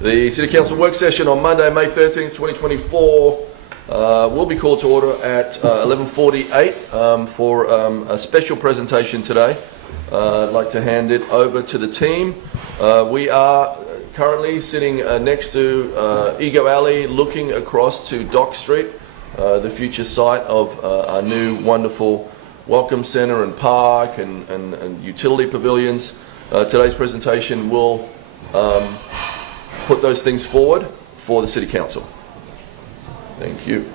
The City Council work session on Monday, May 13th, 2024 will be called to order at 11:48 for a special presentation today. I'd like to hand it over to the team. We are currently sitting next to Ego Alley, looking across to Dock Street, the future site of our new wonderful welcome centre and park and utility pavilions. Today's presentation will put those things forward for the City Council. Thank you.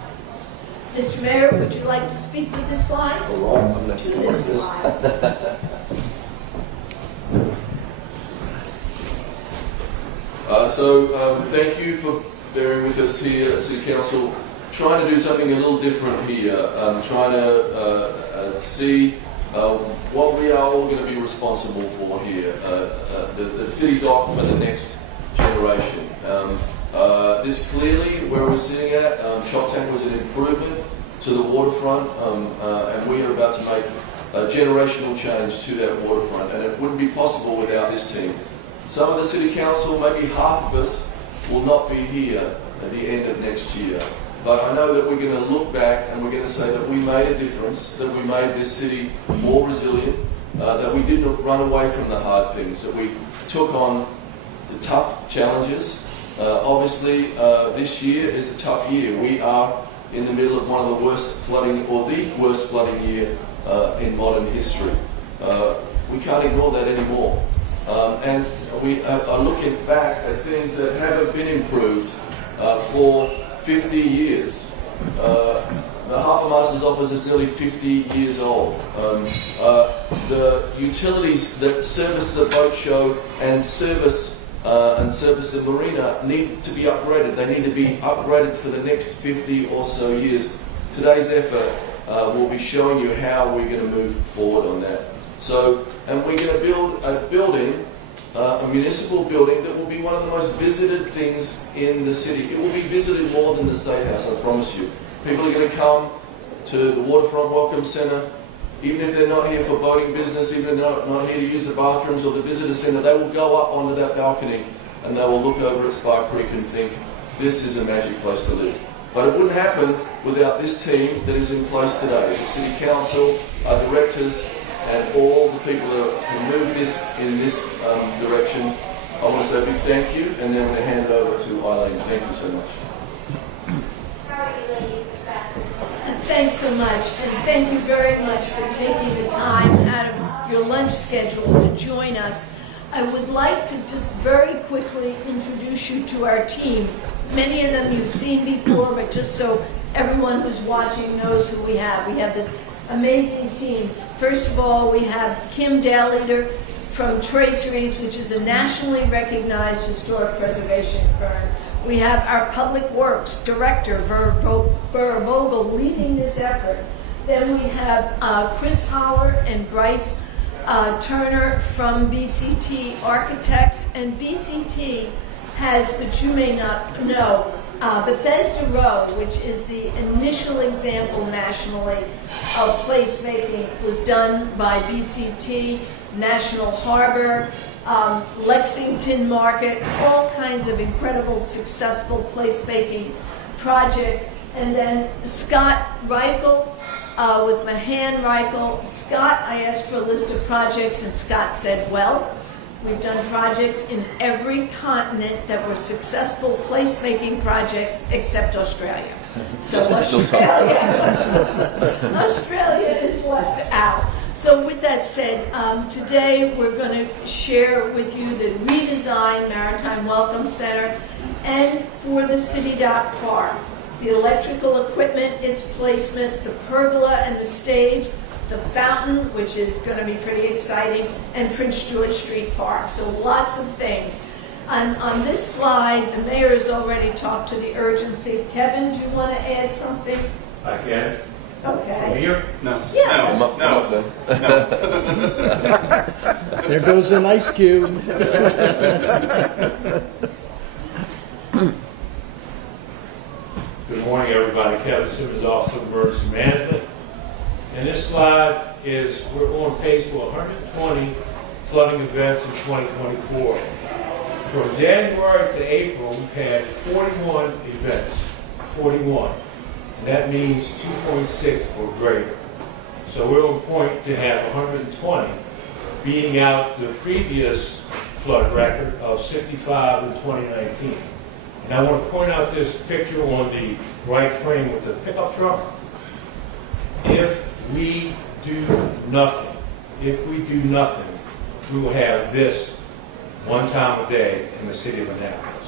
Mr. Mayor, would you like to speak with this slide? All right, I'm going To this slide. Thank you for bearing with us here at City Council. Trying to do something a little different here. Trying to see what we are all going to be responsible for here. The city dock for the next generation. This clearly, where we're sitting at, Shop Tank was an improvement to the waterfront, and we are about to make a generational change to that waterfront, and it wouldn't be possible without this team. Some of the City Council, maybe half of us, will not be here at the end of next year. But I know that we're going to look back and we're going to say that we made a difference, that we made this city more resilient, that we didn't run away from the hard things, that we took on the tough challenges. Obviously, this year is a tough year. We are in the middle of one of the worst flooding, or the worst flooding year in modern history. We can't ignore that anymore. And we are looking back at things that haven't been improved for 50 years. The Harbour Master's office is nearly 50 years old. The utilities that service the boat show and service the marina need to be upgraded. They need to be upgraded for the next 50 or so years. Today's effort will be showing you how we're going to move forward on that. And we're going to build a building, a municipal building that will be one of the most visited things in the city. It will be visited more than the State House, I promise you. People are going to come to the Waterfront Welcome Centre, even if they're not here for boating business, even if they're not here to use the bathrooms or the visitor centre, they will go up onto that balcony and they will look over at Spike Creek and think, this is a magic place to live. But it wouldn't happen without this team that is in place today. The City Council, our directors, and all the people that have moved this in this direction. I want to say a big thank you, and then I'm going to hand it over to Eileen. Thank you so much. Thanks so much, and thank you very much for taking the time out of your lunch schedule to join us. I would like to just very quickly introduce you to our team. Many of them you've seen before, but just so everyone who's watching knows who we have. We have this amazing team. First of all, we have Kim Dalleader from Traceries, which is a nationally recognized historic preservation firm. We have our Public Works Director, Burr Vogel, leading this effort. Then we have Chris Holler and Bryce Turner from BCT Architects. And BCT has, but you may not know, Bethesda Row, which is the initial example nationally of placemaking, was done by BCT, National Harbor, Lexington Market, all kinds of incredible, successful placemaking projects. And then Scott Reichel with Mahan Reichel. Scott, I asked for a list of projects, and Scott said, well, we've done projects in every continent that were successful placemaking projects except Australia. So Australia is left out. So with that said, today we're going to share with you the redesigned Maritime Welcome Center and for the City Dock Park, the electrical equipment, its placement, the pergola and the stage, the fountain, which is going to be pretty exciting, and Prince George Street Park. So lots of things. And on this slide, the mayor has already talked to the urgency. Kevin, do you want to add something? I can. Okay. From here? No. Yeah. No. There goes an ice cube. Good morning, everybody. Kevin Simmons, Office of Emergency Management. And this slide is, we're on page 120 flooding events in 2024. From January to April, we've had 41 events, 41. And that means 2.6 or greater. So we're on point to have 120, beating out the previous flood record of 65 in 2019. And I want to point out this picture on the right frame with the pickup truck. If we do nothing, we will have this one time a day in the city of Annapolis.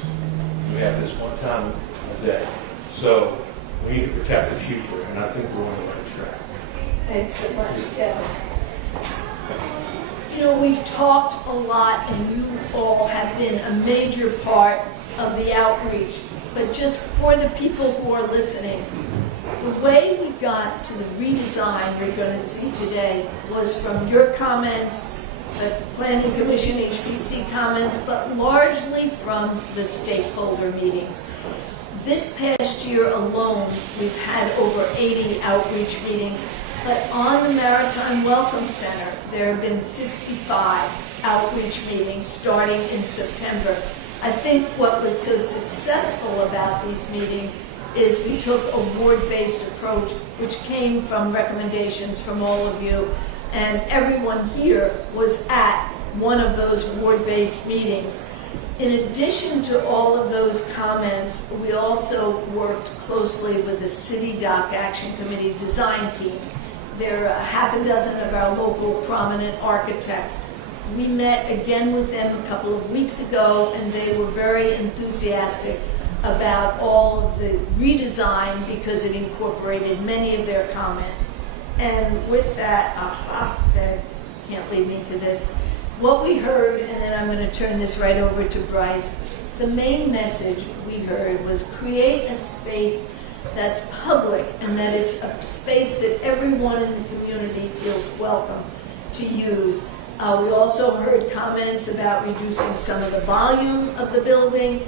We have this one time a day. So we need to protect the future, and I think we're on the right track. Thanks so much, Kevin. You know, we've talked a lot, and you all have been a major part of the outreach. But just for the people who are listening, the way we got to the redesign you're going to see today was from your comments, the Planning Commission, HPC comments, but largely from the stakeholder meetings. This past year alone, we've had over 80 outreach meetings, but on the Maritime Welcome Center, there have been 65 outreach meetings starting in September. I think what was so successful about these meetings is we took a ward-based approach, which came from recommendations from all of you, and everyone here was at one of those ward-based meetings. In addition to all of those comments, we also worked closely with the City Dock Action Committee design team. There are half a dozen of our local prominent architects. We met again with them a couple of weeks ago, and they were very enthusiastic about all of the redesign because it incorporated many of their comments. And with that, said, can't lead me to this. What we heard, and then I'm going to turn this right over to Bryce, the main message we heard was create a space that's public and that it's a space that everyone in the community feels welcome to use. We also heard comments about reducing some of the volume of the building.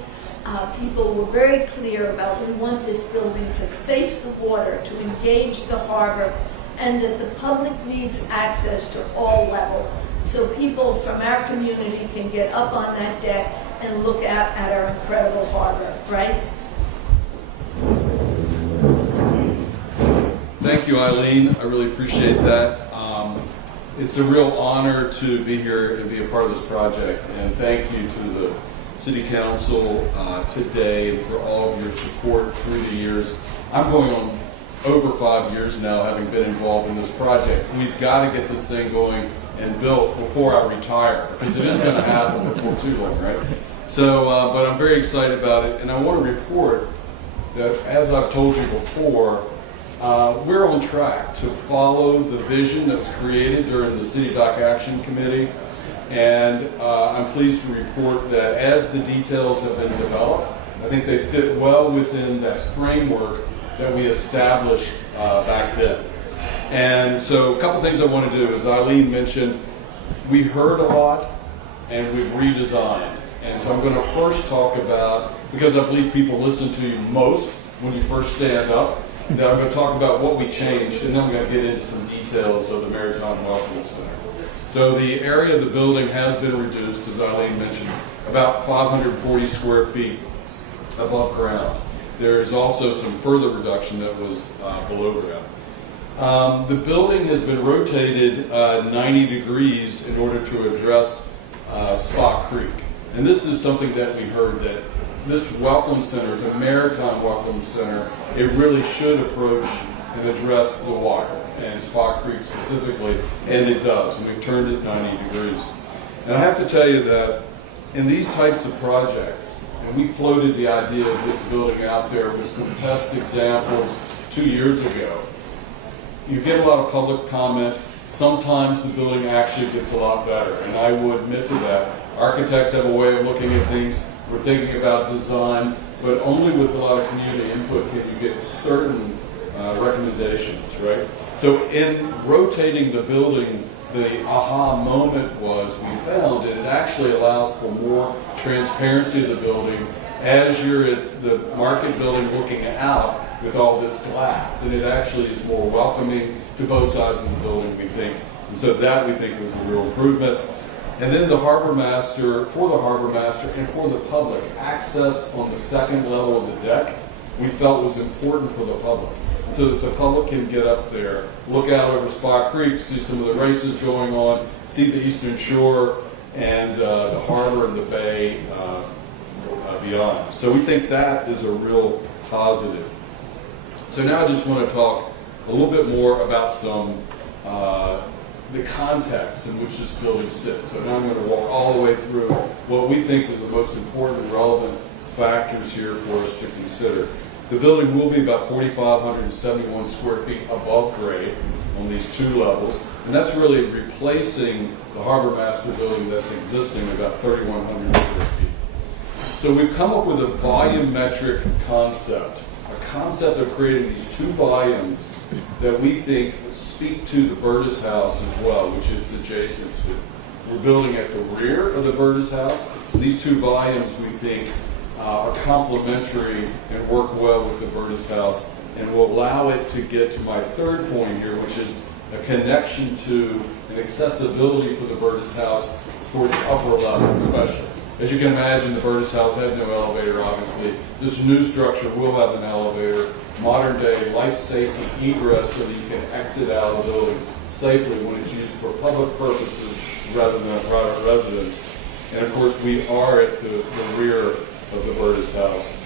People were very clear about we want this building to face the water, to engage the harbor, and that the public needs access to all levels. So people from our community can get up on that deck and look out at our incredible harbor. Bryce? Thank you, Eileen. I really appreciate that. It's a real honor to be here and be a part of this project. And thank you to the City Council today for all of your support through the years. I'm going on over 5 years now, having been involved in this project. We've got to get this thing going and built before I retire, because it is going to happen before too long, right? So, but I'm very excited about it, and I want to report that, as I've told you before, we're on track to follow the vision that was created during the City Dock Action Committee, and I'm pleased to report that as the details have been developed, I think they fit well within that framework that we established back then. And so a couple things I want to do, as Eileen mentioned, we heard a lot and we've redesigned. And so I'm going to first talk about, because I believe people listen to you most when you first stand up, that I'm going to talk about what we changed, and then I'm going to get into some details of the Maritime Welcome Center. So the area of the building has been reduced, as Eileen mentioned, about 540 square feet above ground. There is also some further reduction that was below ground. The building has been rotated 90 degrees in order to address Spa Creek. And this is something that we heard, that this Welcome Center, the Maritime Welcome Center, it really should approach and address the water, and Spa Creek specifically, and it does, and we've turned it 90 degrees. And I have to tell you that in these types of projects, and we floated the idea of this building out there with some test examples 2 years ago, you get a lot of public comment. Sometimes the building actually gets a lot better, and I will admit to that. Architects have a way of looking at things. We're thinking about design, but only with a lot of community input can you get certain recommendations, right? So in rotating the building, the aha moment was we found that it actually allows for more transparency of the building as you're at the market building looking out with all this glass. And it actually is more welcoming to both sides of the building, we think. And so that, we think, was a real improvement. And then the harbor master, for the harbor master and for the public, access on the second level of the deck, we felt was important for the public, so that the public can get up there, look out over Spot Creek, see some of the races going on, see the eastern shore and the harbor and the bay beyond. So we think that is a real positive. So now I just want to talk a little bit more about some the context in which this building sits. So now I'm going to walk all the way through what we think are the most important and relevant factors here for us to consider. The building will be about 4,571 square feet above grade on these two levels, and that's really replacing the Harbor Master building that's existing about 3,100 square feet. So we've come up with a volumetric concept, a concept of creating these two volumes that we think speak to the Burtis House as well, which it's adjacent to. We're building at the rear of the Burtis House. These two volumes we think are complementary and work well with the Burtis House, and will allow it to get to my third point here, which is a connection to and accessibility for the Burtis House for its upper level especially. As you can imagine, the Burtis House had no elevator, obviously. This new structure will have an elevator, modern day life safety egress so that you can exit out of the building safely when it's used for public purposes rather than a private residence. And of course, we are at the rear of the Burtis House.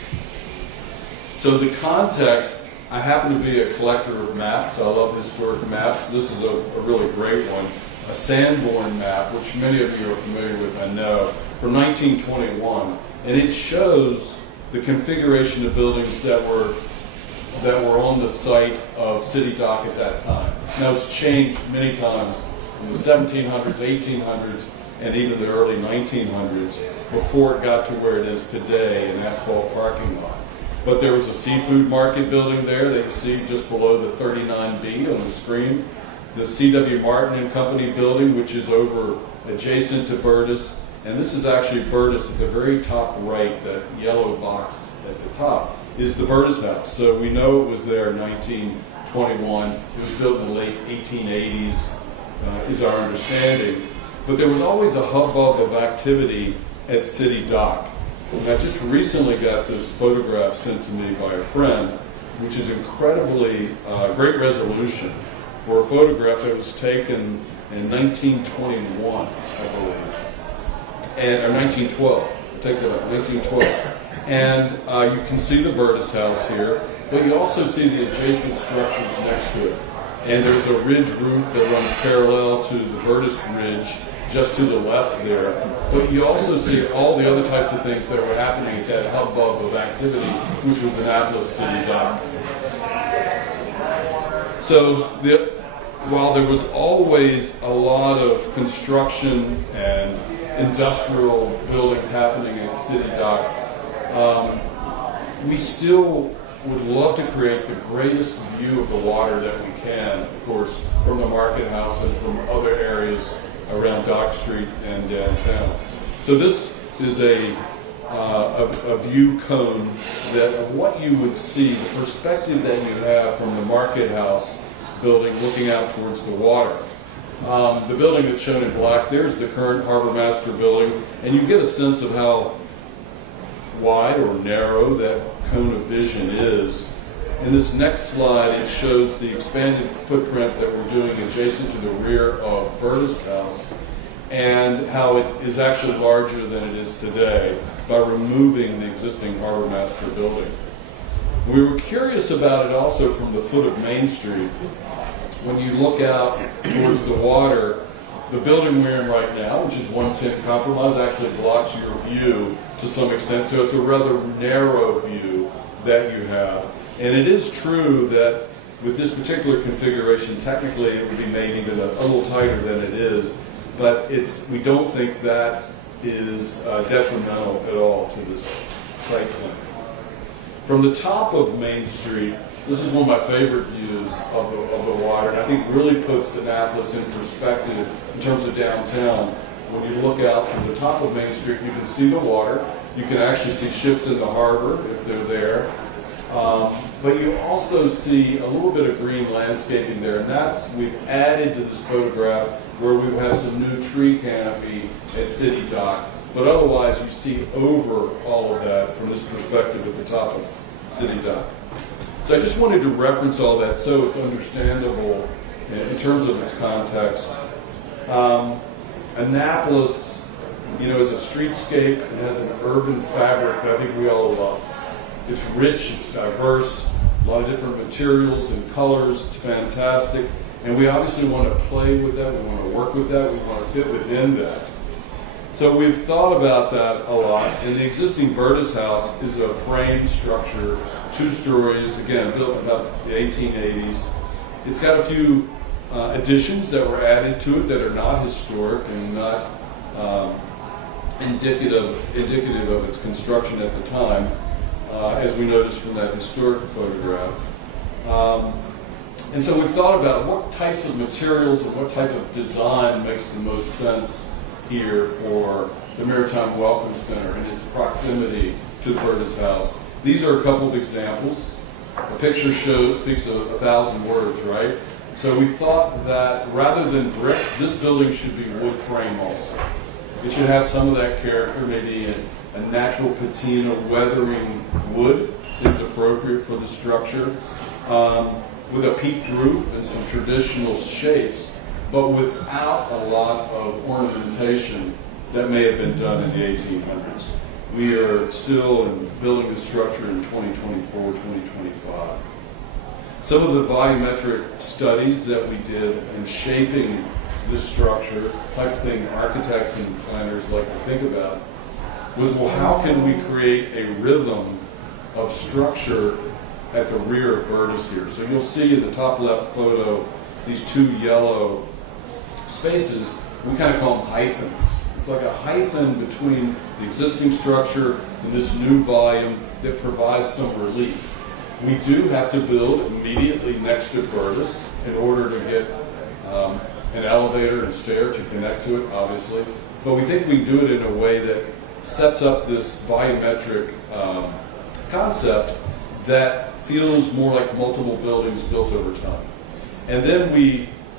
So the context, I happen to be a collector of maps. I love historic maps. This is a really great one. A Sanborn map, which many of you are familiar with, I know, from 1921. And it shows the configuration of buildings that were on the site of City Dock at that time. Now it's changed many times from the 1700s, 1800s, and even the early 1900s before it got to where it is today, an asphalt parking lot. But there was a seafood market building there that you see just below the 39B on the screen. The C.W. Martin and Company building, which is over adjacent to Burtis. And this is actually Burtis at the very top right, that yellow box at the top, is the Burtis House. So we know it was there in 1921. It was built in the late 1880s, is our understanding. But there was always a hubbub of activity at City Dock. And I just recently got this photograph sent to me by a friend, which is incredibly great resolution for a photograph that was taken in 1921, I believe. Or 1912, take that up, 1912. And you can see the Burtis House here, but you also see the adjacent structures next to it. And there's a ridge roof that runs parallel to the Burtis Ridge, just to the left there. But you also see all the other types of things that were happening at that hubbub of activity, which was Annapolis City Dock. So while there was always a lot of construction and industrial buildings happening at City Dock, we still would love to create the greatest view of the water that we can, of course, from the Market House and from other areas around Dock Street and downtown. So this is a view cone that of what you would see, the perspective that you have from the Market House building looking out towards the water. The building that's shown in black, there's the current Harbor Master building, and you get a sense of how wide or narrow that cone of vision is. In this next slide, it shows the expanded footprint that we're doing adjacent to the rear of Burtis House, and how it is actually larger than it is today by removing the existing Harbor Master building. We were curious about it also from the foot of Main Street. When you look out towards the water, the building we're in right now, which is 110 Compromise, actually blocks your view to some extent, so it's a rather narrow view that you have. And it is true that with this particular configuration, technically it would be made even a little tighter than it is, but we don't think that is detrimental at all to this site plan. From the top of Main Street, this is one of my favorite views of the water, and I think really puts Annapolis in perspective in terms of downtown. When you look out from the top of Main Street, you can see the water. You can actually see ships in the harbor if they're there. But you also see a little bit of green landscaping there, and we've added to this photograph where we will have some new tree canopy at City Dock. But otherwise, you see over all of that from this perspective at the top of City Dock. So I just wanted to reference all that so it's understandable in terms of its context. Annapolis, is a streetscape and has an urban fabric that I think we all love. It's rich, it's diverse, a lot of different materials and colors. It's fantastic. And we obviously want to play with that, we want to work with that, we want to fit within that. So we've thought about that a lot. And the existing Burtis House is a frame structure, 2 stories, again, built in about the 1880s. It's got a few additions that were added to it that are not historic and not indicative of its construction at the time, as we noticed from that historic photograph. And so we've thought about what types of materials and what type of design makes the most sense here for the Maritime Welcome Center and its proximity to the Burtis House. These are a couple of examples. A picture speaks 1,000 words, right? So we thought that rather than brick, this building should be wood frame also. It should have some of that character, maybe a natural patina weathering wood, seems appropriate for the structure, with a peaked roof and some traditional shapes, but without a lot of ornamentation that may have been done in the 1800s. We are still building the structure in 2024, 2025. Some of the volumetric studies that we did in shaping this structure, type of thing architects and planners like to think about, was, well, how can we create a rhythm of structure at the rear of Burtis here? So you'll see in the top left photo these 2 yellow spaces. We kind of call them hyphens. It's like a hyphen between the existing structure and this new volume that provides some relief. We do have to build immediately next to Burtis in order to get an elevator and stair to connect to it, obviously. But we think we do it in a way that sets up this volumetric concept that feels more like multiple buildings built over time. And then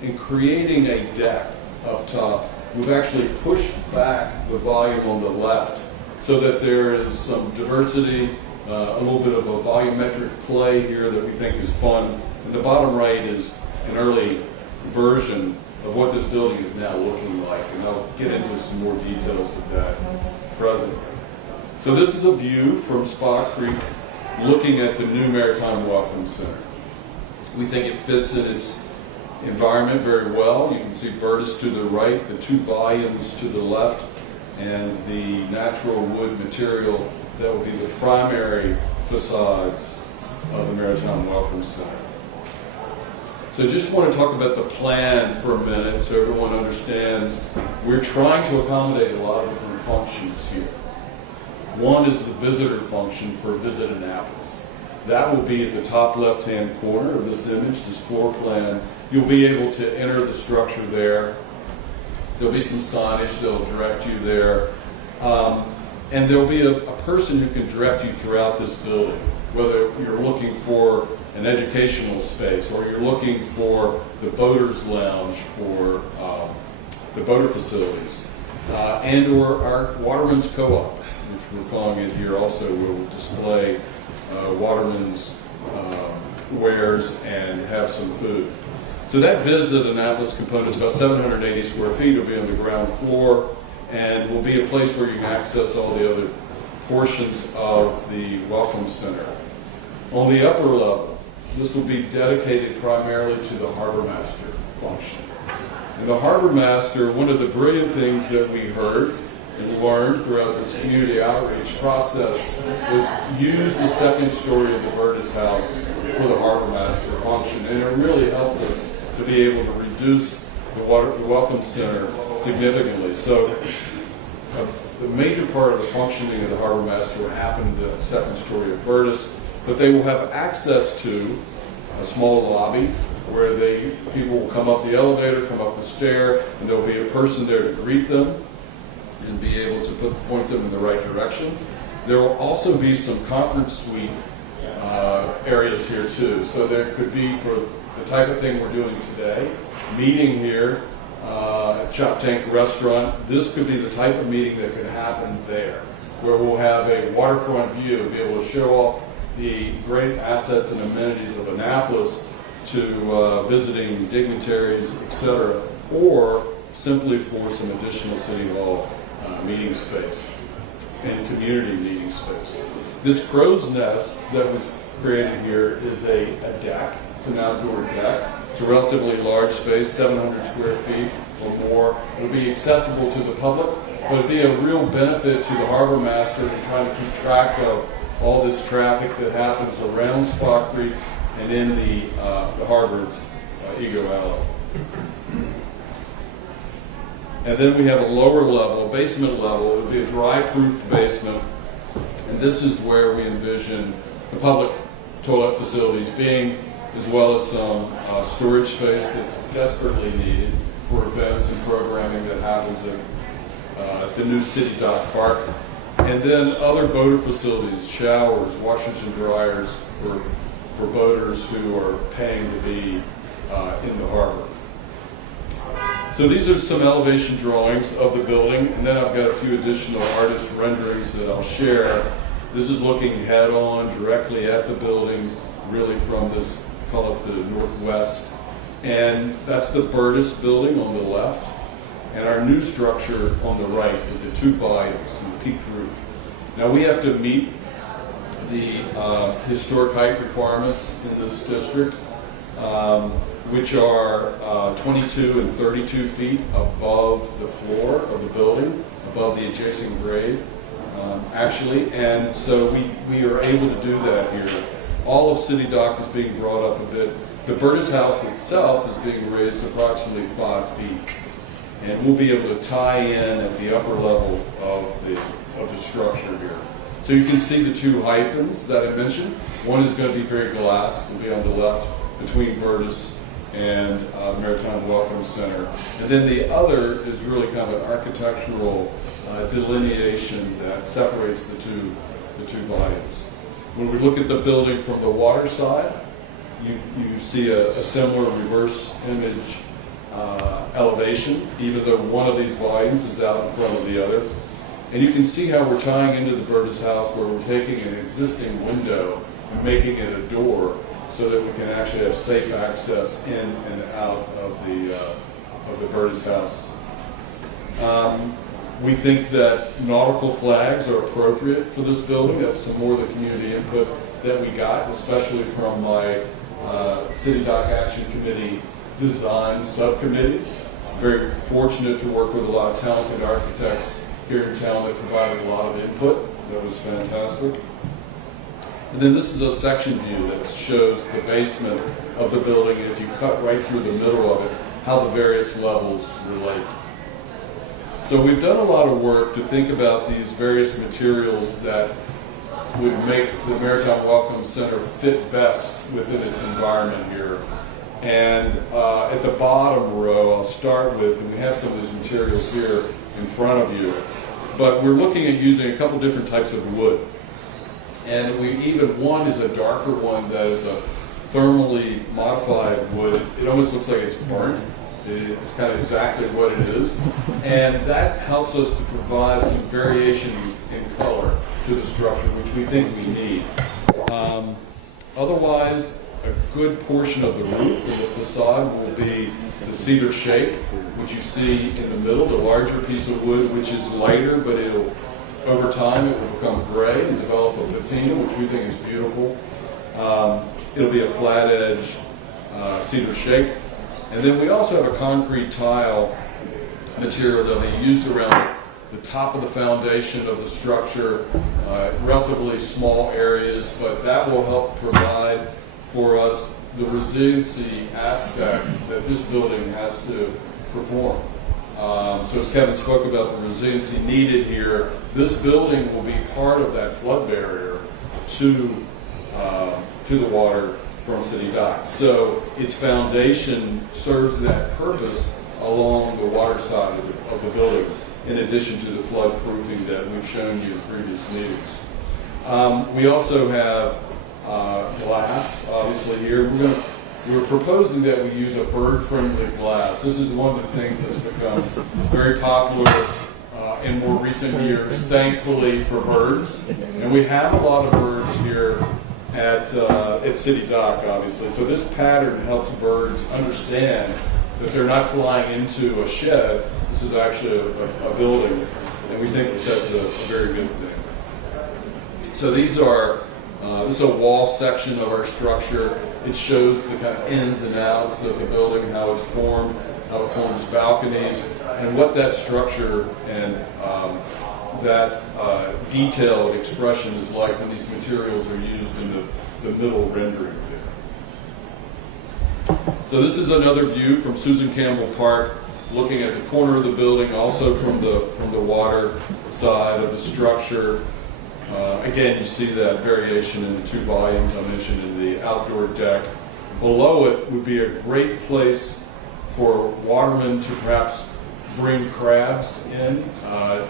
in creating a deck up top, we've actually pushed back the volume on the left so that there is some diversity, a little bit of a volumetric play here that we think is fun. And the bottom right is an early version of what this building is now looking like. And I'll get into some more details of that presently. So this is a view from Spa Creek looking at the new Maritime Welcome Center. We think it fits in its environment very well. You can see Burtis to the right, the 2 volumes to the left, and the natural wood material that will be the primary facades of the Maritime Welcome Center. So just want to talk about the plan for a minute so everyone understands we're trying to accommodate a lot of different functions here. One is the visitor function for Visit Annapolis. That will be at the top left-hand corner of this image, this floor plan. You'll be able to enter the structure there. There'll be some signage that'll direct you there. And there'll be a person who can direct you throughout this building, whether you're looking for an educational space or you're looking for the boaters lounge for the boater facilities, and or our Waterman's Co-op, which we're calling it here also, will display Waterman's wares and have some food. So that Visit Annapolis component is about 780 square feet. It'll be on the ground floor and will be a place where you can access all the other portions of the Welcome Center. On the upper level, this will be dedicated primarily to the Harbor Master function. And the Harbor Master, one of the brilliant things that we heard and learned throughout this community outreach process was use the 2nd story of the Burtis House for the Harbor Master function. And it really helped us to be able to reduce the Welcome Center significantly. So the major part of the functioning of the Harbor Master will happen in the 2nd story of Burtis, but they will have access to a small lobby where people will come up the elevator, come up the stair, and there will be a person there to greet them and be able to point them in the right direction. There will also be some conference suite areas here too. So there could be, for the type of thing we're doing today, meeting here Chop Tank Restaurant. This could be the type of meeting that could happen there, where we'll have a waterfront view, be able to show off the great assets and amenities of Annapolis to visiting dignitaries, etc., or simply for some additional City Hall meeting space and community meeting space. This crow's nest that was created here is a deck. It's an outdoor deck. It's a relatively large space, 700 square feet or more. It'll be accessible to the public, but it'll be a real benefit to the harbor master in trying to keep track of all this traffic that happens around Spa Creek and in the harbor's Ego Alley. And then we have a lower level, a basement level. It would be a dry-proofed basement, and this is where we envision the public toilet facilities being, as well as some storage space that's desperately needed for events and programming that happens at the new City Dock Park. And then other boater facilities, showers, washers and dryers for boaters who are paying to be in the harbor. So these are some elevation drawings of the building, and then I've got a few additional artist renderings that I'll share. This is looking head-on directly at the building, really from this, call it the northwest. And that's the Burtis building on the left, and our new structure on the right with the 2 volumes and the peaked roof. Now we have to meet the historic height requirements in this district, which are 22 and 32 feet above the floor of the building, above the adjacent grade, actually. And so we are able to do that here. All of City Dock is being brought up a bit. The Burtis House itself is being raised approximately 5 feet. And we'll be able to tie in at the upper level of the structure here. So you can see the 2 hyphens that I mentioned. One is going to be very glass, it'll be on the left between Burtis and Maritime Welcome Center. And then the other is really kind of an architectural delineation that separates the two volumes. When we look at the building from the water side, you see a similar reverse image elevation, even though one of these volumes is out in front of the other. And you can see how we're tying into the Burtis House, where we're taking an existing window and making it a door so that we can actually have safe access in and out of the Burtis House. We think that nautical flags are appropriate for this building. That's some more of the community input that we got, especially from my City Dock Action Committee design subcommittee. Very fortunate to work with a lot of talented architects here in town that provided a lot of input. That was fantastic. And then this is a section view that shows the basement of the building, and if you cut right through the middle of it, how the various levels relate. So we've done a lot of work to think about these various materials that would make the Maritime Welcome Center fit best within its environment here. And at the bottom row, I'll start with, and we have some of these materials here in front of you, but we're looking at using a couple different types of wood. And one is a darker one that is a thermally modified wood. It almost looks like it's burnt. It's kind of exactly what it is. And that helps us to provide some variation in color to the structure, which we think we need. Otherwise, a good portion of the roof and the facade will be the cedar shake, which you see in the middle, the larger piece of wood, which is lighter, but over time it will become gray and develop a patina, which we think is beautiful. It'll be a flat edge cedar shake. And then we also have a concrete tile material that will be used around the top of the foundation of the structure, relatively small areas, but that will help provide for us the resiliency aspect that this building has to perform. So as Kevin spoke about the resiliency needed here, this building will be part of that flood barrier to the water from City Dock. So its foundation serves that purpose along the water side of the building, in addition to the flood proofing that we've shown you in previous meetings. We also have glass, obviously, here. We're going to we're proposing that we use a bird-friendly glass. This is one of the things that's become very popular in more recent years, thankfully for birds. And we have a lot of birds here at City Dock, obviously. So this pattern helps birds understand that they're not flying into a shed. This is actually a building, and we think that that's a very good thing. So these are this is a wall section of our structure. It shows the kind of ins and outs of the building, how it's formed, how it forms balconies, and what that structure and that detailed expression is like when these materials are used in the middle rendering there. So this is another view from Susan Campbell Park, looking at the corner of the building, also from the water side of the structure. Again, you see that variation in the two volumes I mentioned in the outdoor deck. Below it would be a great place for watermen to perhaps bring crabs in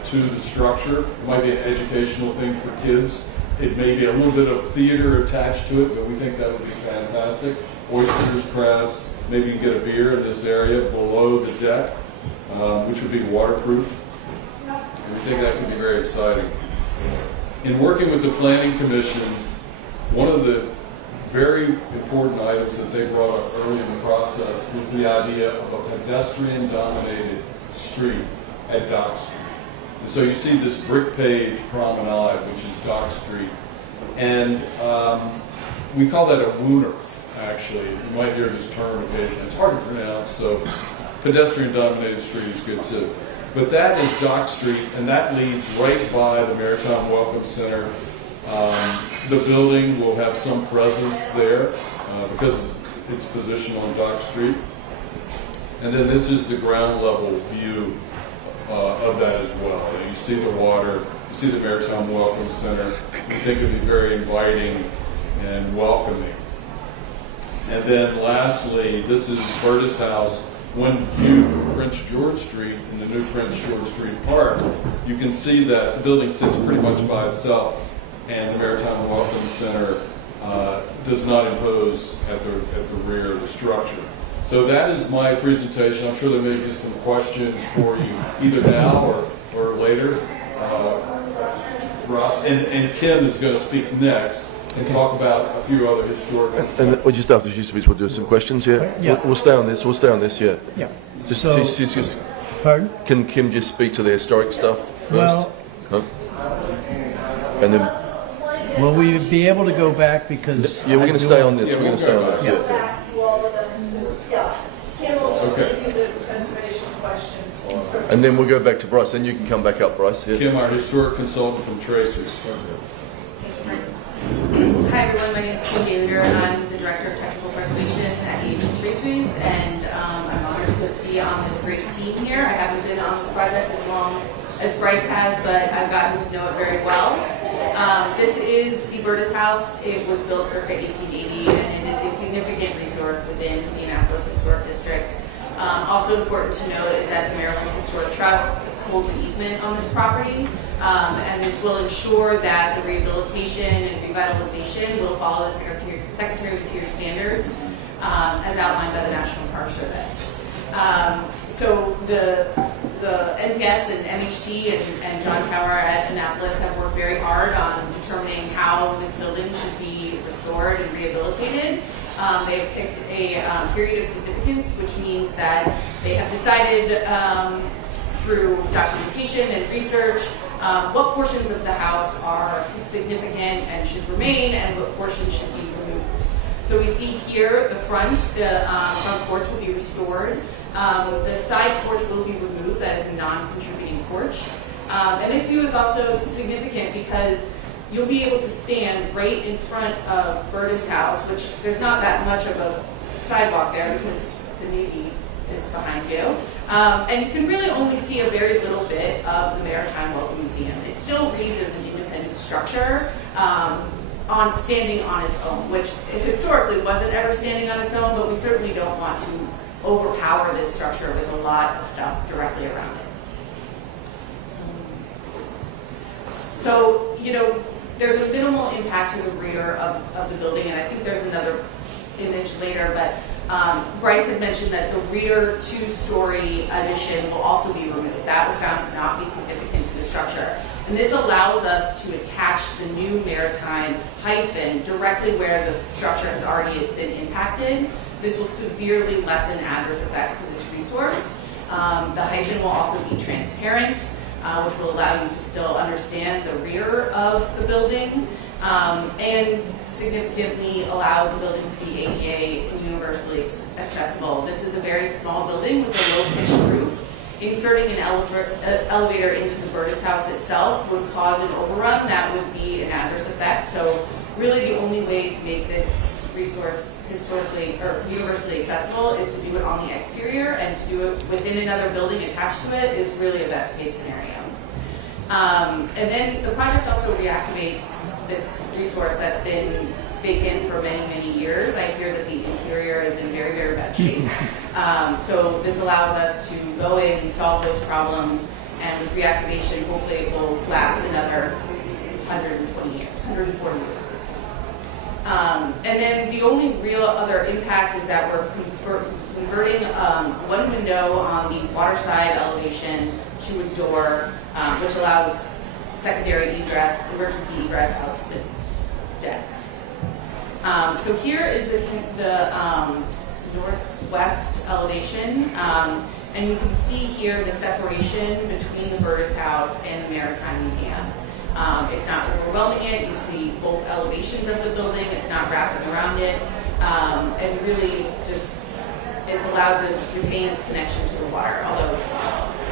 to the structure. It might be an educational thing for kids. It may be a little bit of theater attached to it, but we think that would be fantastic. Oysters, crabs, maybe you can get a beer in this area below the deck, which would be waterproof. And we think that could be very exciting. In working with the Planning Commission, one of the very important items that they brought up early in the process was the idea of a pedestrian-dominated street at Dock Street. And so you see this brick-paved promenade, which is Dock Street. And we call that a wooner, actually. You might hear this term occasionally. It's hard to pronounce, so pedestrian-dominated street is good too. But that is Dock Street, and that leads right by the Maritime Welcome Center. The building will have some presence there because of its position on Dock Street. And then this is the ground level view of that as well. You see the water, you see the Maritime Welcome Center. We think it would be very inviting and welcoming. And then lastly, this is Burtis House. When viewed from Prince George Street in the new Prince George Street Park, you can see that the building sits pretty much by itself, and the Maritime Welcome Center does not impose at the rear of the structure. So that is my presentation. I'm sure there may be some questions for you either now or later. Ross and Kim is going to speak next and talk about a few other historical stuff. And we just after you speak, we'll do some questions. Yeah, Yeah. We'll stay on this. We'll stay on this. Yeah. Yeah. Just, So- just Pardon? can Kim just speak to the historic stuff first? Well- Huh? And then Will we be able to go back because... yeah, we're going to stay on this. Yeah, We're going to stay on this. Go Yeah. back to all of them, yeah. Kim will just Okay. give you the preservation questions. And then we'll go back to Bryce. Then you can come back up, Bryce. Yeah. Kim, our historic consultant from Tracy. Hi everyone, my name is Kim Galuder. I'm the Director of Technical Preservation at AH Traceways, and I'm honored to be on this great team here. I haven't been on this project as long as Bryce has, but I've gotten to know it very well. This is the Burtis House. It was built circa 1880, and it is a significant resource within the Annapolis Historic District. Also important to note is that the Maryland Historic Trust holds an easement on this property, and this will ensure that the rehabilitation and revitalization will follow the Secretary of Interior standards as outlined by the National Park Service. So the NPS and MHT and John Tower at Annapolis have worked very hard on determining how this building should be restored and rehabilitated. They've picked a period of significance, which means that they have decided through documentation and research what portions of the house are significant and should remain and what portions should be removed. So we see here the front porch will be restored. The side porch will be removed. That is a non-contributing porch. And this view is also significant because you'll be able to stand right in front of Burtis House, which there's not that much of a sidewalk there because the Navy is behind you. And you can really only see a very little bit of the Maritime Welcome Museum. It still reads as an independent structure, standing on its own, which historically wasn't ever standing on its own, but we certainly don't want to overpower this structure with a lot of stuff directly around it. So, there's a minimal impact to the rear of the building, and I think there's another image later, but Bryce had mentioned that the rear two-story addition will also be removed. That was found to not be significant to the structure. And this allows us to attach the new maritime hyphen directly where the structure has already been impacted. This will severely lessen adverse effects to this resource. The hyphen will also be transparent, which will allow you to still understand the rear of the building, and significantly allow the building to be ADA and universally accessible. This is a very small building with a low-pitched roof. Inserting an elevator into the Burtis house itself would cause an overrun. That would be an adverse effect. So really the only way to make this resource historically or universally accessible is to do it on the exterior, and to do it within another building attached to it is really a best case scenario. And then the project also reactivates this resource that's been vacant for many, many years. I hear that the interior is in very, very bad shape. So this allows us to go in and solve those problems, and with reactivation, hopefully it will last another 120 years, 140 years at this point. And then the only real other impact is that we're converting one window on the water side elevation to a door, which allows secondary egress, emergency egress out to the deck. So here is the northwest elevation, and you can see here the separation between the Burtis House and the Maritime Museum. It's not overwhelming it. You see both elevations of the building. It's not wrapping around it, and really just it's allowed to retain its connection to the water, although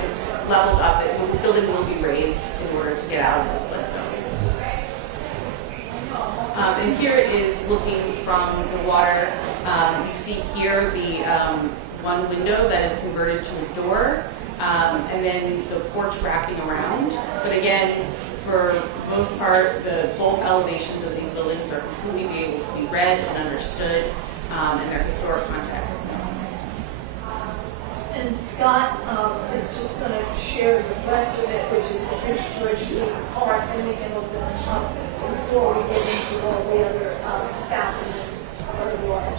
it's leveled up. The building will be raised in order to get out of the flood zone. And here it is looking from the water. You see here the one window that is converted to a door, and then the porch wrapping around. But again, for most part, both elevations of these buildings are completely able to be read and understood in their historic context. And Scott is just going to share the rest of it, which is the Prince George Street part, and we can open it up before we get into all the other fountains or water.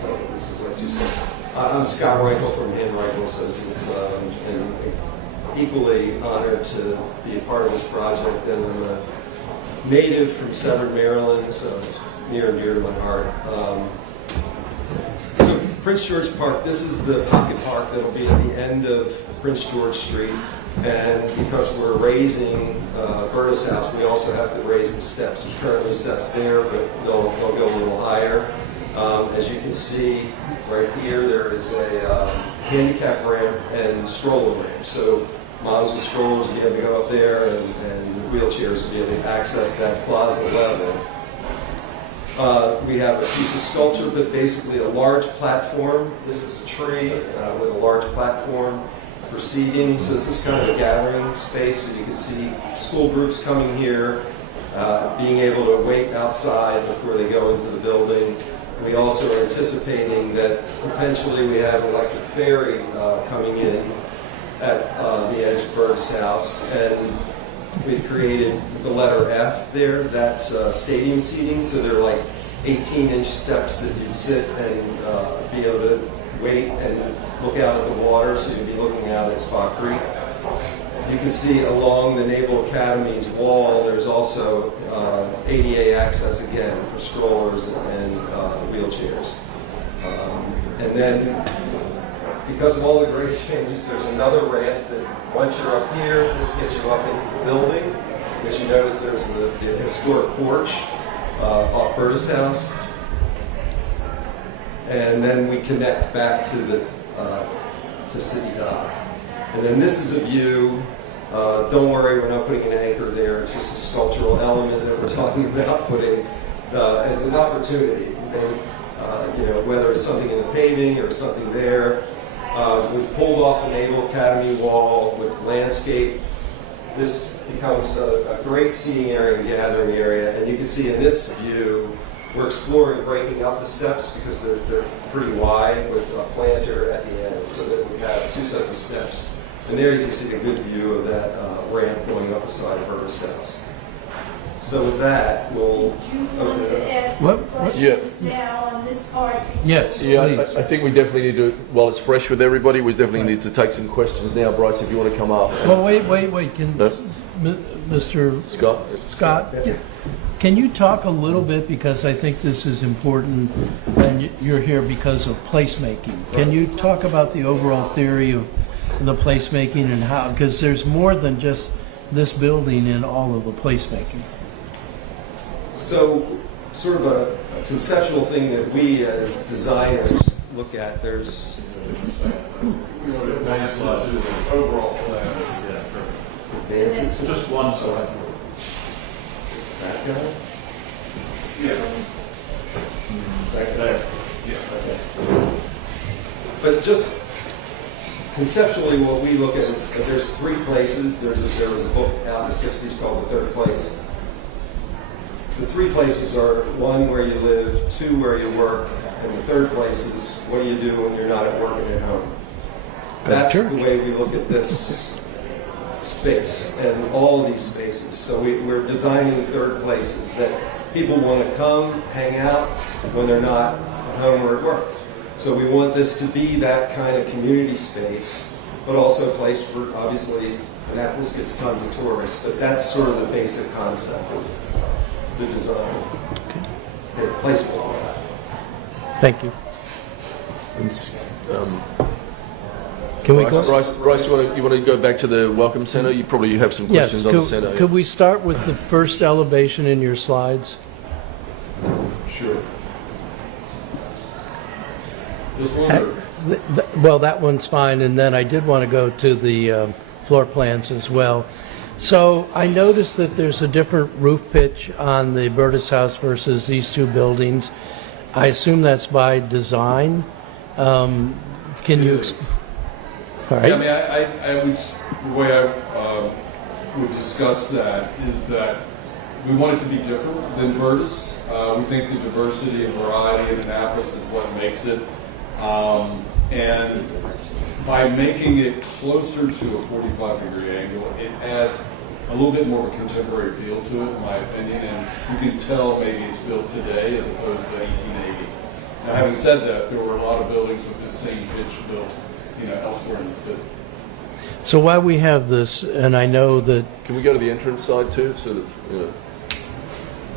So this is like you said. I'm Scott Reichel from Hand Reichel Associates, and equally honored to be a part of this project. And I'm a native from Severn, Maryland, so it's near and dear to my heart. So Prince George Park, this is the pocket park that'll be at the end of Prince George Street. And because we're raising Burtis House, we also have to raise the steps. There's currently steps there, but they'll go a little higher. As you can see right here, there is a handicap ramp and stroller ramp. So moms with strollers will be able to go up there, and wheelchairs will be able to access that plaza level. We have a piece of sculpture, but basically a large platform. This is a tree with a large platform for seating. So this is kind of a gathering space, so you can see school groups coming here, being able to wait outside before they go into the building. We also are anticipating that potentially we have an electric ferry coming in at the edge of Burtis House, and we've created the letter F there. That's stadium seating, so they're like 18-inch steps that you'd sit and be able to wait and look out at the water, so you'd be looking out at Spa Creek. You can see along the Naval Academy's wall, there's also ADA access again for strollers and wheelchairs. And then, because of all the great changes, there's another ramp that once you're up here, this gets you up into the building. As you notice, there's the historic porch off Burtis House. And then we connect back to the to City Dock. And then this is a view. Don't worry, we're not putting an anchor there. It's just a sculptural element that we're talking about putting as an opportunity. Whether it's something in the paving or something there. We've pulled off the Naval Academy wall with landscape. This becomes a great seating area and gathering area. And you can see in this view, we're exploring breaking up the steps because they're pretty wide with a planter at the end, so that we have two sets of steps. And there you can see a good view of that ramp going up the side of Burtis House. So with that, we'll Do you want open it to up. ask What- some what- questions now on this part? Yes, Yeah, please. I think we definitely need to, while it's fresh with everybody, we definitely need to take some questions now. Bryce, if you want to come up. Well, wait, can, No. Mr. Scott? Scott, can you talk a little bit, because I think this is important, and you're here because of placemaking. Can you talk about the overall theory of the placemaking and how, because there's more than just this building in all of the placemaking. So, sort of a conceptual thing that we as designers look at, there's, We want to advance to the overall plan. advances. Just one slide. That guy? Yeah. That guy? There. Yeah. But just conceptually, what we look at is that there's three places. There was a book out in the 60s called The Third Place. The three places are one, where you live, two, where you work, and the third place is what do you do when you're not at work and at home. That's Sure. the way we look at this space and all of these spaces. So we're designing third places that people want to come, hang out when they're not at home or at work. So we want this to be that kind of community space, but also a place for, obviously, Annapolis gets tons of tourists, but that's sort of the basic concept of the design. The placement. Thank you. Um, Can we go? Bryce, you want to go back to the Welcome Center? You probably have some Yes, questions on the center. could we start with the first elevation in your slides? Sure. This one or? Well, that one's fine, and then I did want to go to the floor plans as well. So I noticed that there's a different roof pitch on the Burtis House versus these two buildings. I assume that's by design. Can you? It is. All Yeah, I right. mean, I would, the way I would discuss that is that we want it to be different than Burtis. We think the diversity and variety in Annapolis is what makes it. And by making it closer to a 45-degree angle, it adds a little bit more of a contemporary feel to it, in my opinion, and you can tell maybe it's built today as opposed to 1880. Now, having said that, there were a lot of buildings with this same pitch built, elsewhere in the city. So while we have this, and I know that, Can we go to the entrance side too? So that,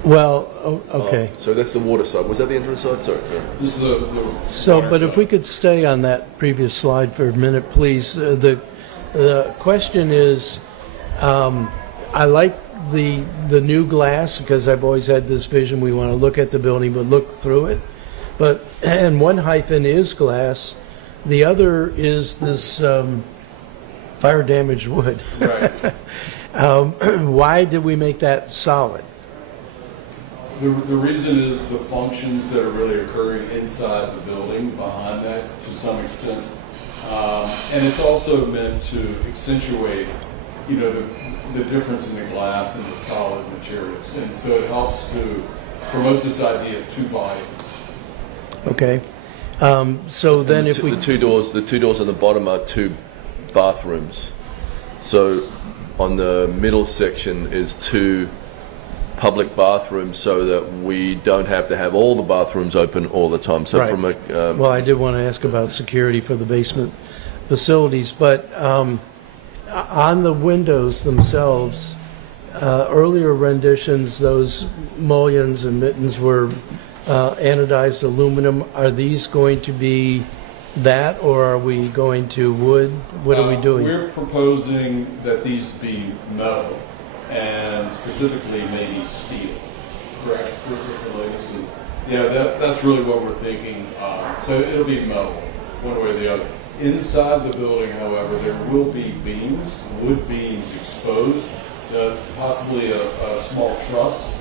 well, okay. So that's the water side. Was that the entrance side? Sorry. Yeah. This is the So, water but if side. we could stay on that previous slide for a minute, please. The question is, I like the new glass, because I've always had this vision, we want to look at the building but look through it. But, and one hyphen is glass, the other is this fire damaged wood. Right. Why did we make that solid? The reason is the functions that are really occurring inside the building behind that to some extent. And it's also meant to accentuate, the difference in the glass and the solid materials. And so it helps to promote this idea of two volumes. Okay. So then if we... the two doors on the bottom are two bathrooms. So on the middle section is two public bathrooms, so that we don't have to have all the bathrooms open all the time. So Right. from a Well, I did want to ask about security for the basement facilities, but on the windows themselves, earlier renditions, those mullions and mittens were anodized aluminum. Are these going to be that, or are we going to wood? What are we doing? We're proposing that these be metal, and specifically maybe steel. Correct? Chris, that's the latest? Yeah, that's really what we're thinking. So it'll be metal, one way or the other. Inside the building, however, there will be beams, wood beams exposed, possibly a small truss.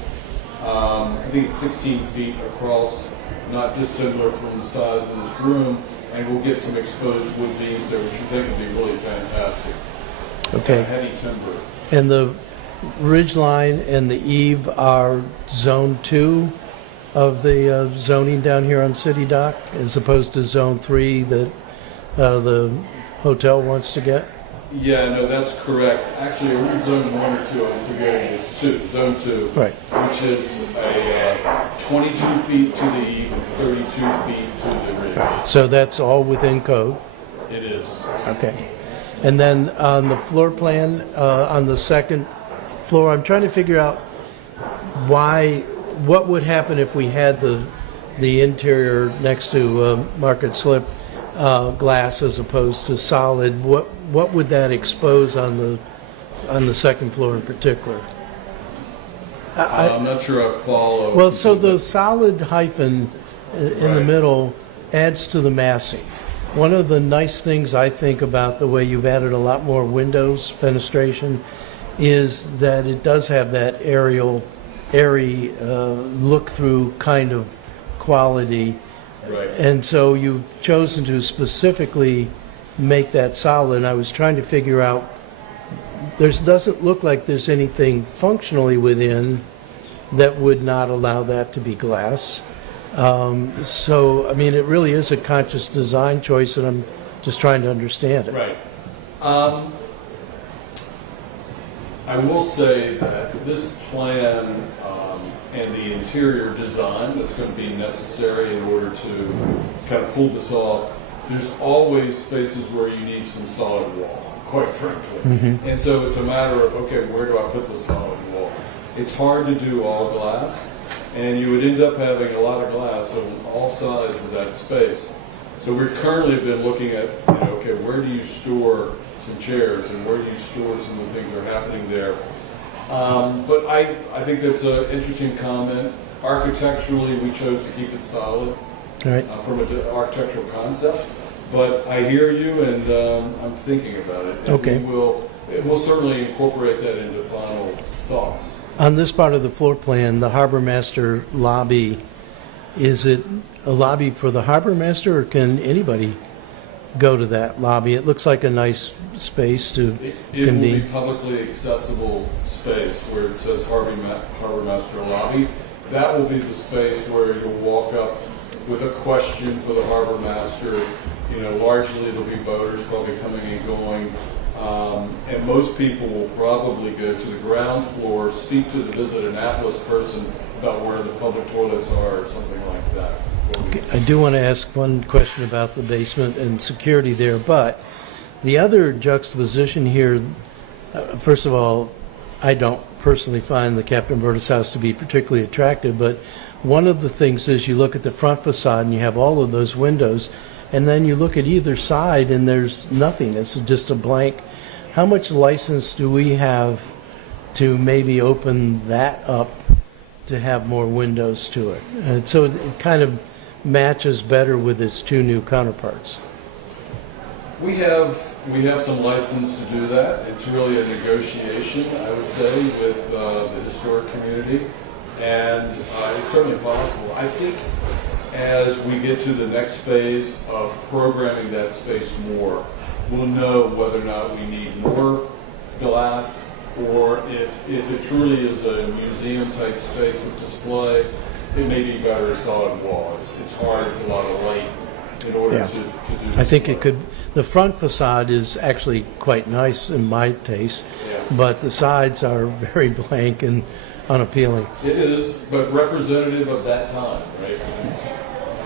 I think it's 16 feet across, not dissimilar from the size of this room, and we'll get some exposed wood beams there, which we think will be really fantastic. Okay. Heavy timber. And the ridge line and the eave are zone 2 of the zoning down here on City Dock, as opposed to zone 3 that the hotel wants to get? Yeah, no, that's correct. Actually, are we in zone 1 or 2? I'm forgetting, it's 2, zone 2. Right. Which is a 22 feet to the eve and 32 feet to the ridge. So that's all within code? It is. Okay. And then on the floor plan, on the second floor, I'm trying to figure out what would happen if we had the interior next to Market Slip glass as opposed to solid. What would that expose on the second floor in particular? I'm not sure I follow. Well, so the solid hyphen in the Right. middle adds to the massing. One of the nice things I think about the way you've added a lot more windows fenestration is that it does have that airy look-through kind of quality. Right. And so you've chosen to specifically make that solid. And I was trying to figure out, doesn't look like there's anything functionally within that would not allow that to be glass. So, I mean, it really is a conscious design choice, and I'm just trying to understand it. Right. I will say that this plan and the interior design that's going to be necessary in order to kind of pull this off, there's always spaces where you need some solid wall, quite frankly. And so it's a matter of, okay, where do I put the solid wall? It's hard to do all glass, and you would end up having a lot of glass on all sides of that space. So we've currently been looking at, okay, where do you store some chairs and where do you store some of the things that are happening there? But I think that's an interesting comment. Architecturally, we chose to keep it solid All right. from an architectural concept. But I hear you, and I'm thinking about it. And Okay. we'll certainly incorporate that into final thoughts. On this part of the floor plan, the harbor master lobby, is it a lobby for the harbor master, or can anybody go to that lobby? It looks like a nice space to It will be convene. publicly accessible space where it says Harbor Master Lobby. That will be the space where you'll walk up with a question for the harbor master. Largely it'll be boaters probably coming and going. And most people will probably go to the ground floor, speak to the Visit Annapolis person about where the public toilets are or something like that. I do want to ask one question about the basement and security there, but the other juxtaposition here, first of all, I don't personally find the Captain Bertus house to be particularly attractive, but one of the things is you look at the front facade and you have all of those windows, and then you look at either side and there's nothing. It's just a blank. How much license do we have to maybe open that up to have more windows to it? And so it kind of matches better with its two new counterparts. We have some license to do that. It's really a negotiation, I would say, with the historic community, and it's certainly possible. I think as we get to the next phase of programming that space more, we'll know whether or not we need more glass, or if it truly is a museum-type space with display, it may be better a solid wall. It's hard with a lot of light in order Yeah. to do I think it display. could, the front facade is actually quite nice in my taste, Yeah. but the sides are very blank and unappealing. It is, but representative of that time, right?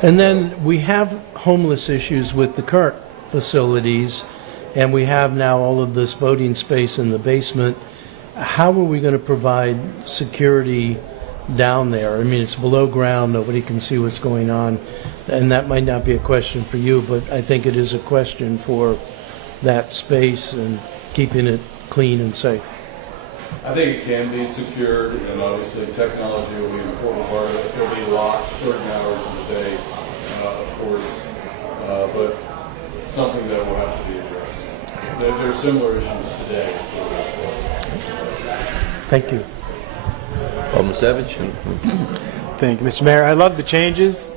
And then we have homeless issues with the current facilities, and we have now all of this voting space in the basement. How are we going to provide security down there? I mean, it's below ground, nobody can see what's going on, and that might not be a question for you, but I think it is a question for that space and keeping it clean and safe. I think it can be secured, and obviously technology will be an important part of it. There'll be locked certain hours of the day, of course, but something that will have to be addressed. There are similar issues today, of course. Thank you. Alderman Savage? Thank you, Mr. Mayor. I love the changes.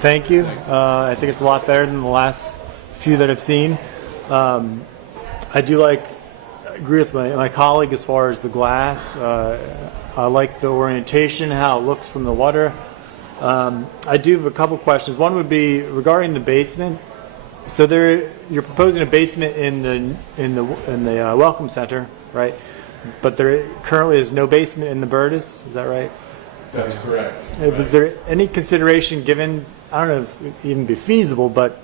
Thank you. I think it's a lot better than the last few that I've seen. I do agree with my colleague as far as the glass. I like the orientation, how it looks from the water. I do have a couple questions. One would be regarding the basement. So you're proposing a basement in the Welcome Center, right? But there currently is no basement in the Burtis. Is that right? That's correct. Was there any consideration given? I don't know if it would even be feasible, but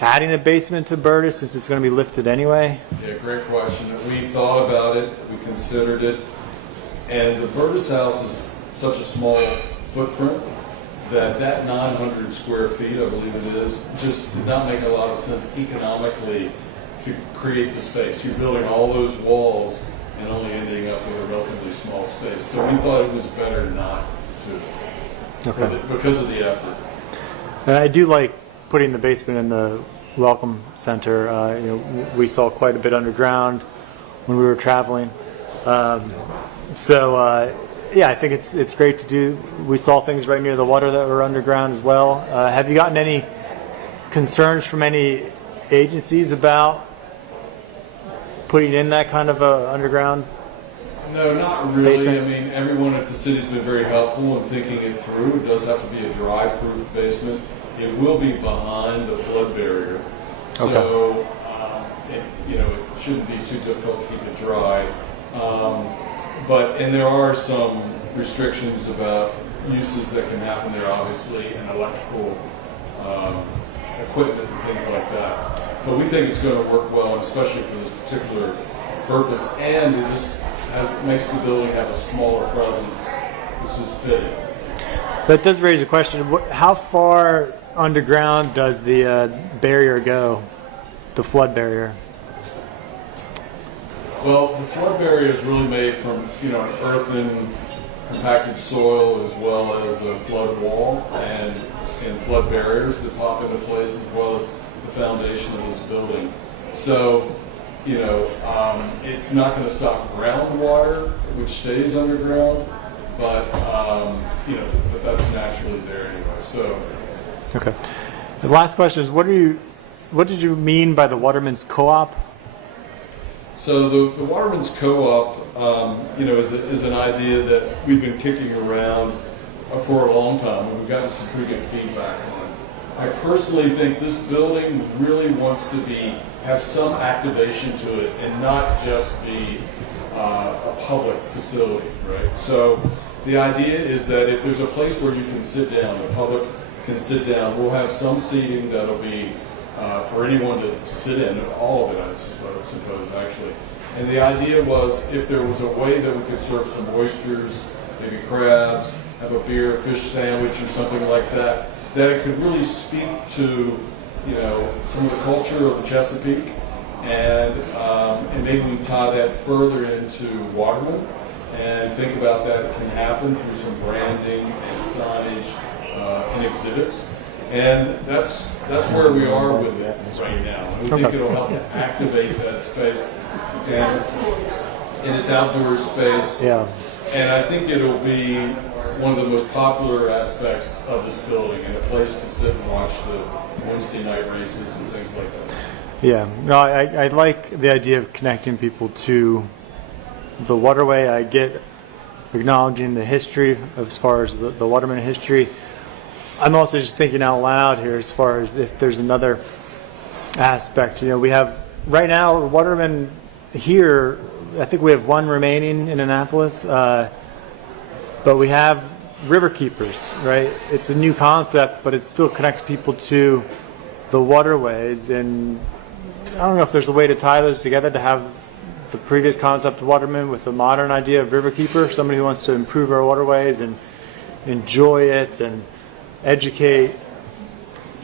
adding a basement to Burtis since it's going to be lifted anyway? Yeah, great question. We thought about it, we considered it, and the Burtis House is such a small footprint that 900 square feet, I believe it is, just did not make a lot of sense economically to create the space. You're building all those walls and only ending up with a relatively small space. So we thought it was better not to, because of the effort. And I do like putting the basement in the Welcome Center. We saw quite a bit underground when we were traveling. Yeah, I think it's great to do. We saw things right near the water that were underground as well. Have you gotten any concerns from any agencies about putting in that kind of a underground? No, not really. Basement? I mean, everyone at the city's been very helpful in thinking it through. It does have to be a dry-proof basement. It will be behind the flood barrier. Okay. So, it shouldn't be too difficult to keep it dry. And there are some restrictions about uses that can happen there, obviously, and electrical equipment and things like that. But we think it's going to work well, and especially for this particular purpose, and it just makes the building have a smaller presence, which is fitting. That does raise a question. How far underground does the barrier go, the flood barrier? Well, the flood barrier is really made from, an earthen compacted soil as well as the flood wall and flood barriers that pop into place as well as the foundation of this building. So, it's not going to stop groundwater, which stays underground, but that's naturally there anyway. So. Okay. The last question is, what did you mean by the Waterman's Co-op? So the Waterman's Co-op, is an idea that we've been kicking around for a long time, and we've gotten some pretty good feedback on it. I personally think this building really wants to have some activation to it, and not just be a public facility, right? So the idea is that if there's a place where you can sit down, the public can sit down, we'll have some seating that'll be for anyone to sit in, all of it, I suppose, actually. And the idea was if there was a way that we could serve some oysters, maybe crabs, have a beer, fish sandwich or something like that, that it could really speak to, some of the culture of the Chesapeake, and maybe we tie that further into Waterman and think about that can happen through some branding and signage and exhibits. And that's where we are with it right now. We think it'll help to activate that space and its outdoor space. Yeah. And I think it'll be one of the most popular aspects of this building, and a place to sit and watch the Wednesday night races and things like that. Yeah. No, I like the idea of connecting people to the waterway. I get acknowledging the history as far as the Waterman history. I'm also just thinking out loud here as far as if there's another aspect. We have right now Waterman here. I think we have one remaining in Annapolis, but we have river keepers, right? It's a new concept, but it still connects people to the waterways. And I don't know if there's a way to tie those together to have the previous concept of Waterman with the modern idea of river keeper, somebody who wants to improve our waterways and enjoy it and educate.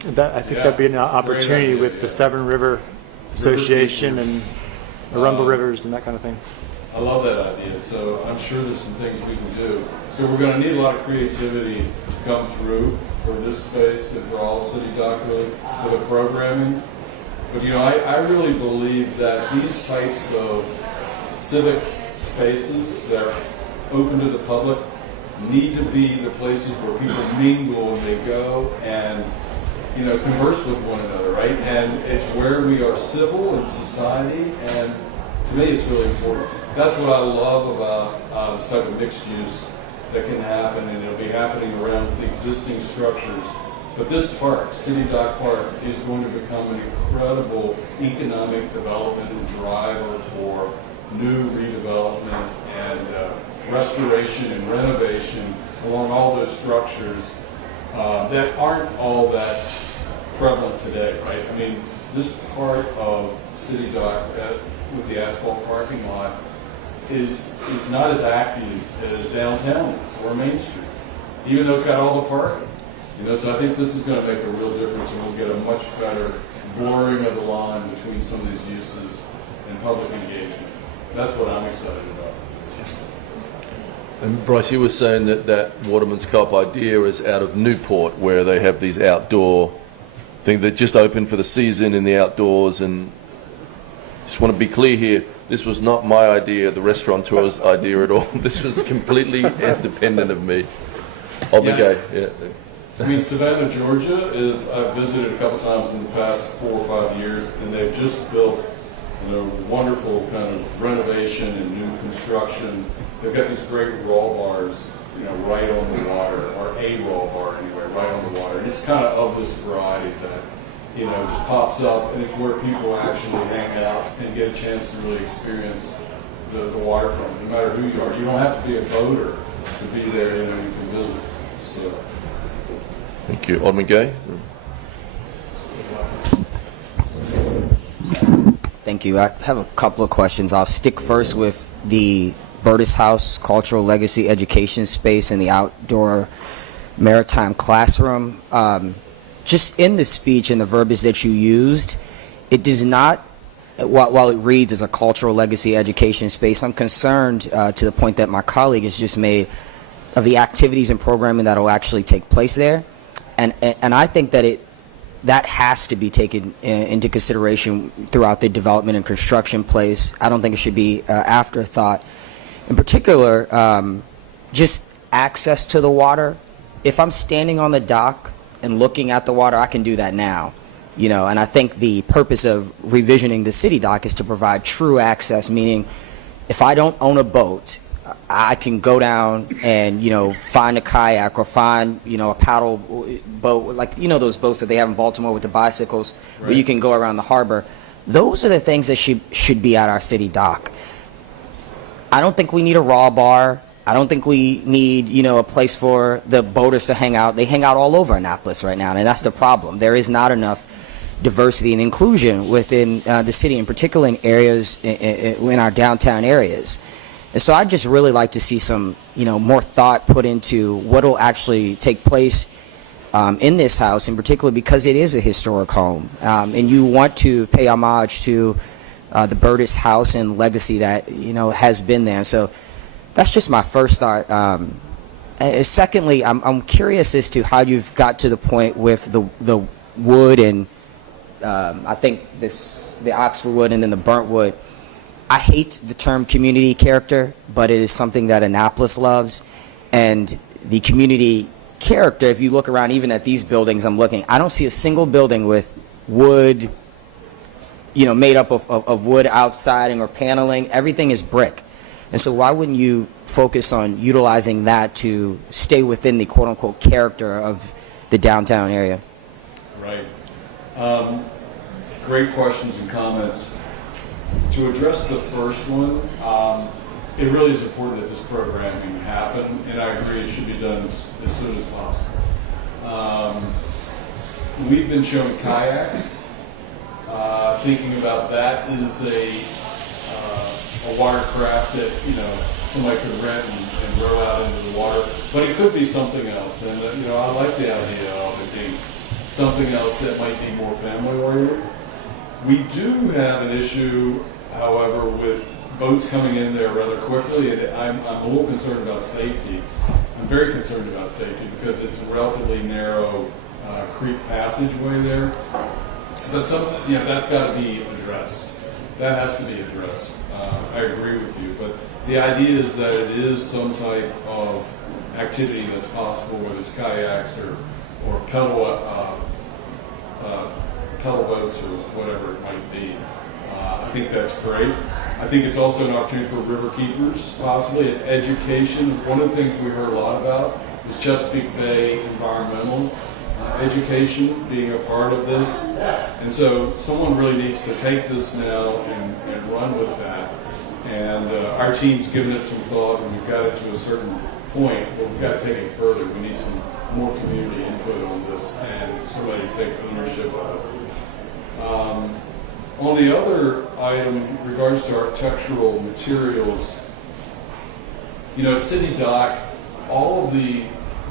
I think that'd be an opportunity idea, with the Severn River Association and Arundel Rivers and that kind of thing. I love that idea. So I'm sure there's some things we can do. So we're going to need a lot of creativity to come through for this space and for all City Dock really for the programming. But I really believe that these types of civic spaces that are open to the public need to be the places where people mingle and they go and converse with one another, right? And it's where we are civil in society, and to me it's really important. That's what I love about this type of mixed use that can happen, and it'll be happening around the existing structures But this park, City Dock Park, is going to become an incredible economic development and driver for new redevelopment and restoration and renovation along all those structures that aren't all that prevalent today, right? I mean, this part of City Dock with the asphalt parking lot is not as active as downtown is or Main Street, even though it's got all the parking. So I think this is going to make a real difference, and we'll get a much better blurring of the line between some of these uses and public engagement. That's what I'm excited about. And Bryce, you were saying that Waterman's Cop idea is out of Newport, where they have these outdoor thing that just opened for the season in the outdoors. And just want to be clear here, this was not my idea, the restaurateur's idea at all. This was completely independent of me. Yeah. I mean, Savannah, Georgia, I've visited a couple times in the past 4 or 5 years, and they've just built, wonderful kind of renovation and new construction. They've got these great raw bars, right on the water, or a raw bar anyway, right on the water. And it's kind of this variety that, just pops up, and it's where people actually hang out and get a chance to really experience the waterfront, no matter who you are. You don't have to be a boater to be there, you can visit. So. Thank you. Alderman Gay? Thank you. I have a couple of questions. I'll stick first with the Burtis House Cultural Legacy Education Space and the outdoor maritime classroom. Just in the speech and the verbiage that you used, it does not, while it reads as a cultural legacy education space, I'm concerned to the point that my colleague has just made of the activities and programming that will actually take place there. And I think that that has to be taken into consideration throughout the development and construction place. I don't think it should be afterthought. In particular, just access to the water. If I'm standing on the dock and looking at the water, I can do that now. And I think the purpose of revisioning the city dock is to provide true access, meaning if I don't own a boat, I can go down and, find a kayak or find, a paddle boat, like, those boats that they have in Baltimore with the bicycles, where you can go around the harbor. Those are the things that should be at our city dock. I don't think we need a raw bar. I don't think we need, a place for the boaters to hang out. They hang out all over Annapolis right now, and that's the problem. There is not enough diversity and inclusion within the city, in particular in areas, in our downtown areas. And so I'd just really like to see some, more thought put into what will actually take place in this house, in particular because it is a historic home. And you want to pay homage to the Burtis House and legacy that, has been there. So that's just my first thought. Secondly, I'm curious as to how you've got to the point with the wood and I think the Oxford wood and then the burnt wood. I hate the term community character, but it is something that Annapolis loves. And the community character, if you look around even at these buildings I don't see a single building with wood, made up of wood outsiding or paneling. Everything is brick. And so why wouldn't you focus on utilizing that to stay within the quote-unquote character of the downtown area? Right. Great questions and comments. To address the first one, it really is important that this programming happen, and I agree it should be done as soon as possible. We've been showing kayaks. Thinking about that is a watercraft that somebody could rent and row out into the water, but it could be something else. And I like the idea of it being something else that might be more family oriented. We do have an issue, however, with boats coming in there rather quickly, and I'm a little concerned about safety. I'm very concerned about safety because it's a relatively narrow creek passageway there. But that's got to be addressed. That has to be addressed. I agree with you, but the idea is that it is some type of activity that's possible, whether it's kayaks or pedal boats or whatever it might be. I think that's great. I think it's also an opportunity for river keepers, possibly, and education. One of the things we heard a lot about is Chesapeake Bay environmental education being a part of this. And so someone really needs to take this now and run with that. And our team's given it some thought, and we've got it to a certain point, but we've got to take it further. We need some more community input on this and somebody to take ownership of it. On the other item, in regards to architectural materials, you know, at City Dock, all of the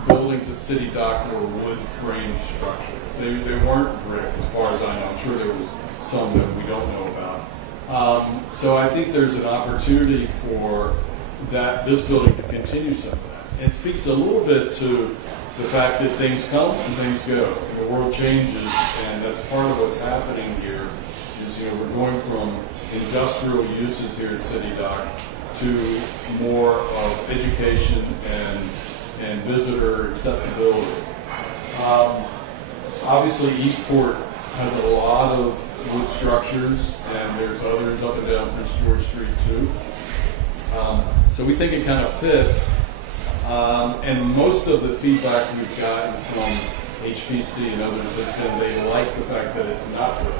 buildings at City Dock were wood frame structures. They weren't brick, as far as I know. I'm sure there was some that we don't know about. So I think there's an opportunity for this building to continue some of that. It speaks a little bit to the fact that things come and things go, and the world changes, and that's part of what's happening here. Is, you know, we're going from industrial uses here at City Dock to more of education and visitor accessibility. Obviously, Eastport has a lot of wood structures, and there's others up and down Prince George Street too. So we think it kind of fits. And most of the feedback we've gotten from HPC and others has been they like the fact that it's not wood.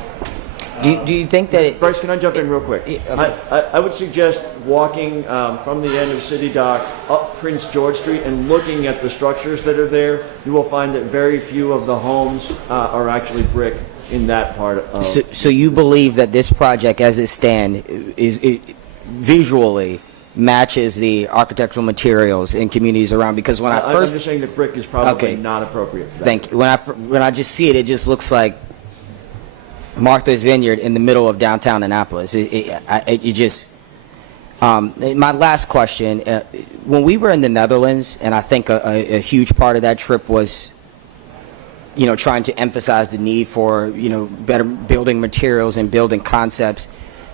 Do you think that it, Bryce, can I jump in real quick? I would suggest walking from the end of City Dock up Prince George Street and looking at the structures that are there. You will find that very few of the homes are actually brick in that part of. so you believe that this project, as it stands, visually matches the architectural materials in communities around? Because when I'm just saying that brick is probably not appropriate for that. Thank you. When I just see it, it just looks like Martha's Vineyard in the middle of downtown Annapolis. My last question, when we were in the Netherlands, and I think a huge part of that trip was, you know, trying to emphasize the need for, you know, better building materials and building concepts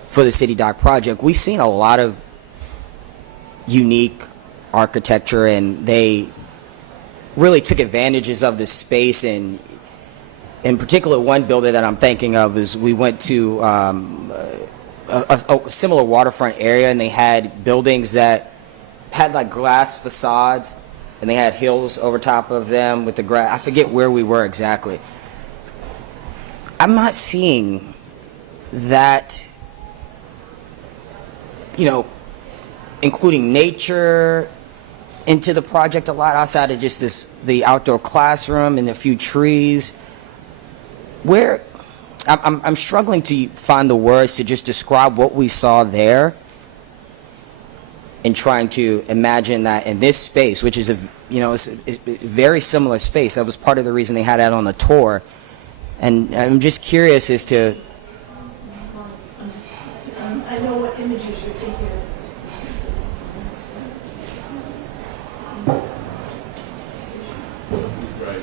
for the City Dock project, we've seen a lot of unique architecture, and they really took advantages of the space. And in particular, one building that I'm thinking of is we went to a similar waterfront area, and they had buildings that had like glass facades, and they had hills over top of them with the grass. I forget where we were exactly. I'm not seeing that, you know, including nature into the project a lot, outside of just the outdoor classroom and a few trees. Where I'm struggling to find the words to just describe what we saw there, and trying to imagine that in this space, which is it's a very similar space. That was part of the reason they had that on the tour, and I'm just curious as to. I know what images you're thinking of. Right.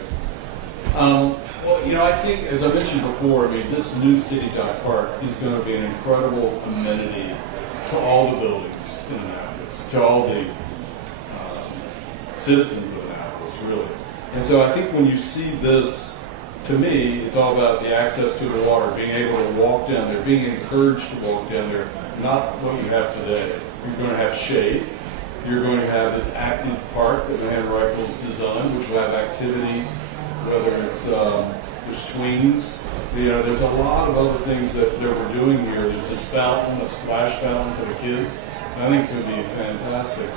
Well, you know, I think, as I mentioned before, I mean, this new City Dock Park is going to be an incredible amenity to all the buildings in Annapolis, to all the citizens of Annapolis, really. And so I think when you see this, to me, it's all about the access to the water, being able to walk down there, being encouraged to walk down there, not what you have today. You're going to have shade. You're going to have this active park that Van Reichel's designed, which will have activity, whether it's there's swings. You know, there's a lot of other things that we're doing here. There's this fountain, a splash fountain for the kids. And I think it's going to be fantastic.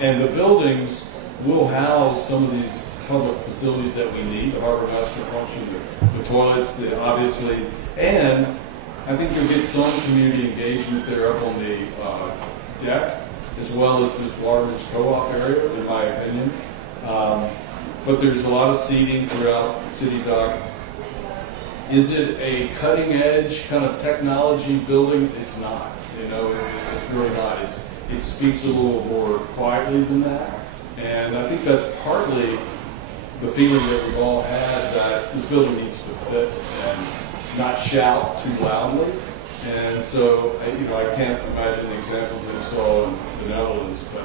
And the buildings will house some of these public facilities that we need, the harbor master function, the toilets, obviously, and I think you'll get some community engagement there up on the deck, as well as this Waterman's Co-op area, in my opinion. But there's a lot of seating throughout the City Dock. Is it a cutting-edge kind of technology building? It's not. You know, it's really not. It speaks a little more quietly than that. And I think that's partly the feeling that we've all had, that this building needs to fit and not shout too loudly. And so, you know, I can't imagine the examples that I saw in the Netherlands, but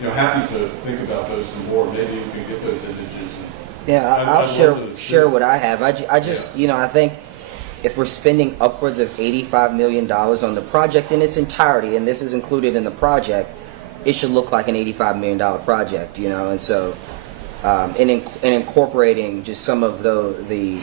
you know, happy to think about those some more. Maybe we can get those images. Yeah, I'll share what I have. I just, you know, I think if we're spending upwards of $85 million on the project in its entirety, and this is included in the project, it should look like an $85 million project, you know. And so and incorporating just some of the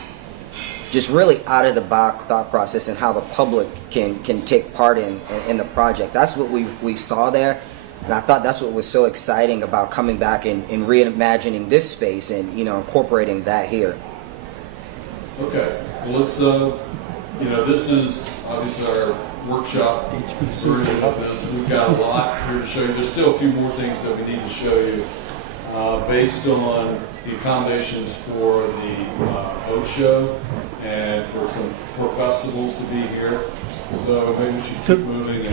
just really out of the box thought process and how the public can take part in the project. That's what we saw there, and I thought that's what was so exciting about coming back and reimagining this space and incorporating that here. Okay, well, let's, this is obviously our workshop version of this. We've got a lot here to show you. There's still a few more things that we need to show you based on the accommodations for the boat show and for festivals to be here. So maybe we should keep moving.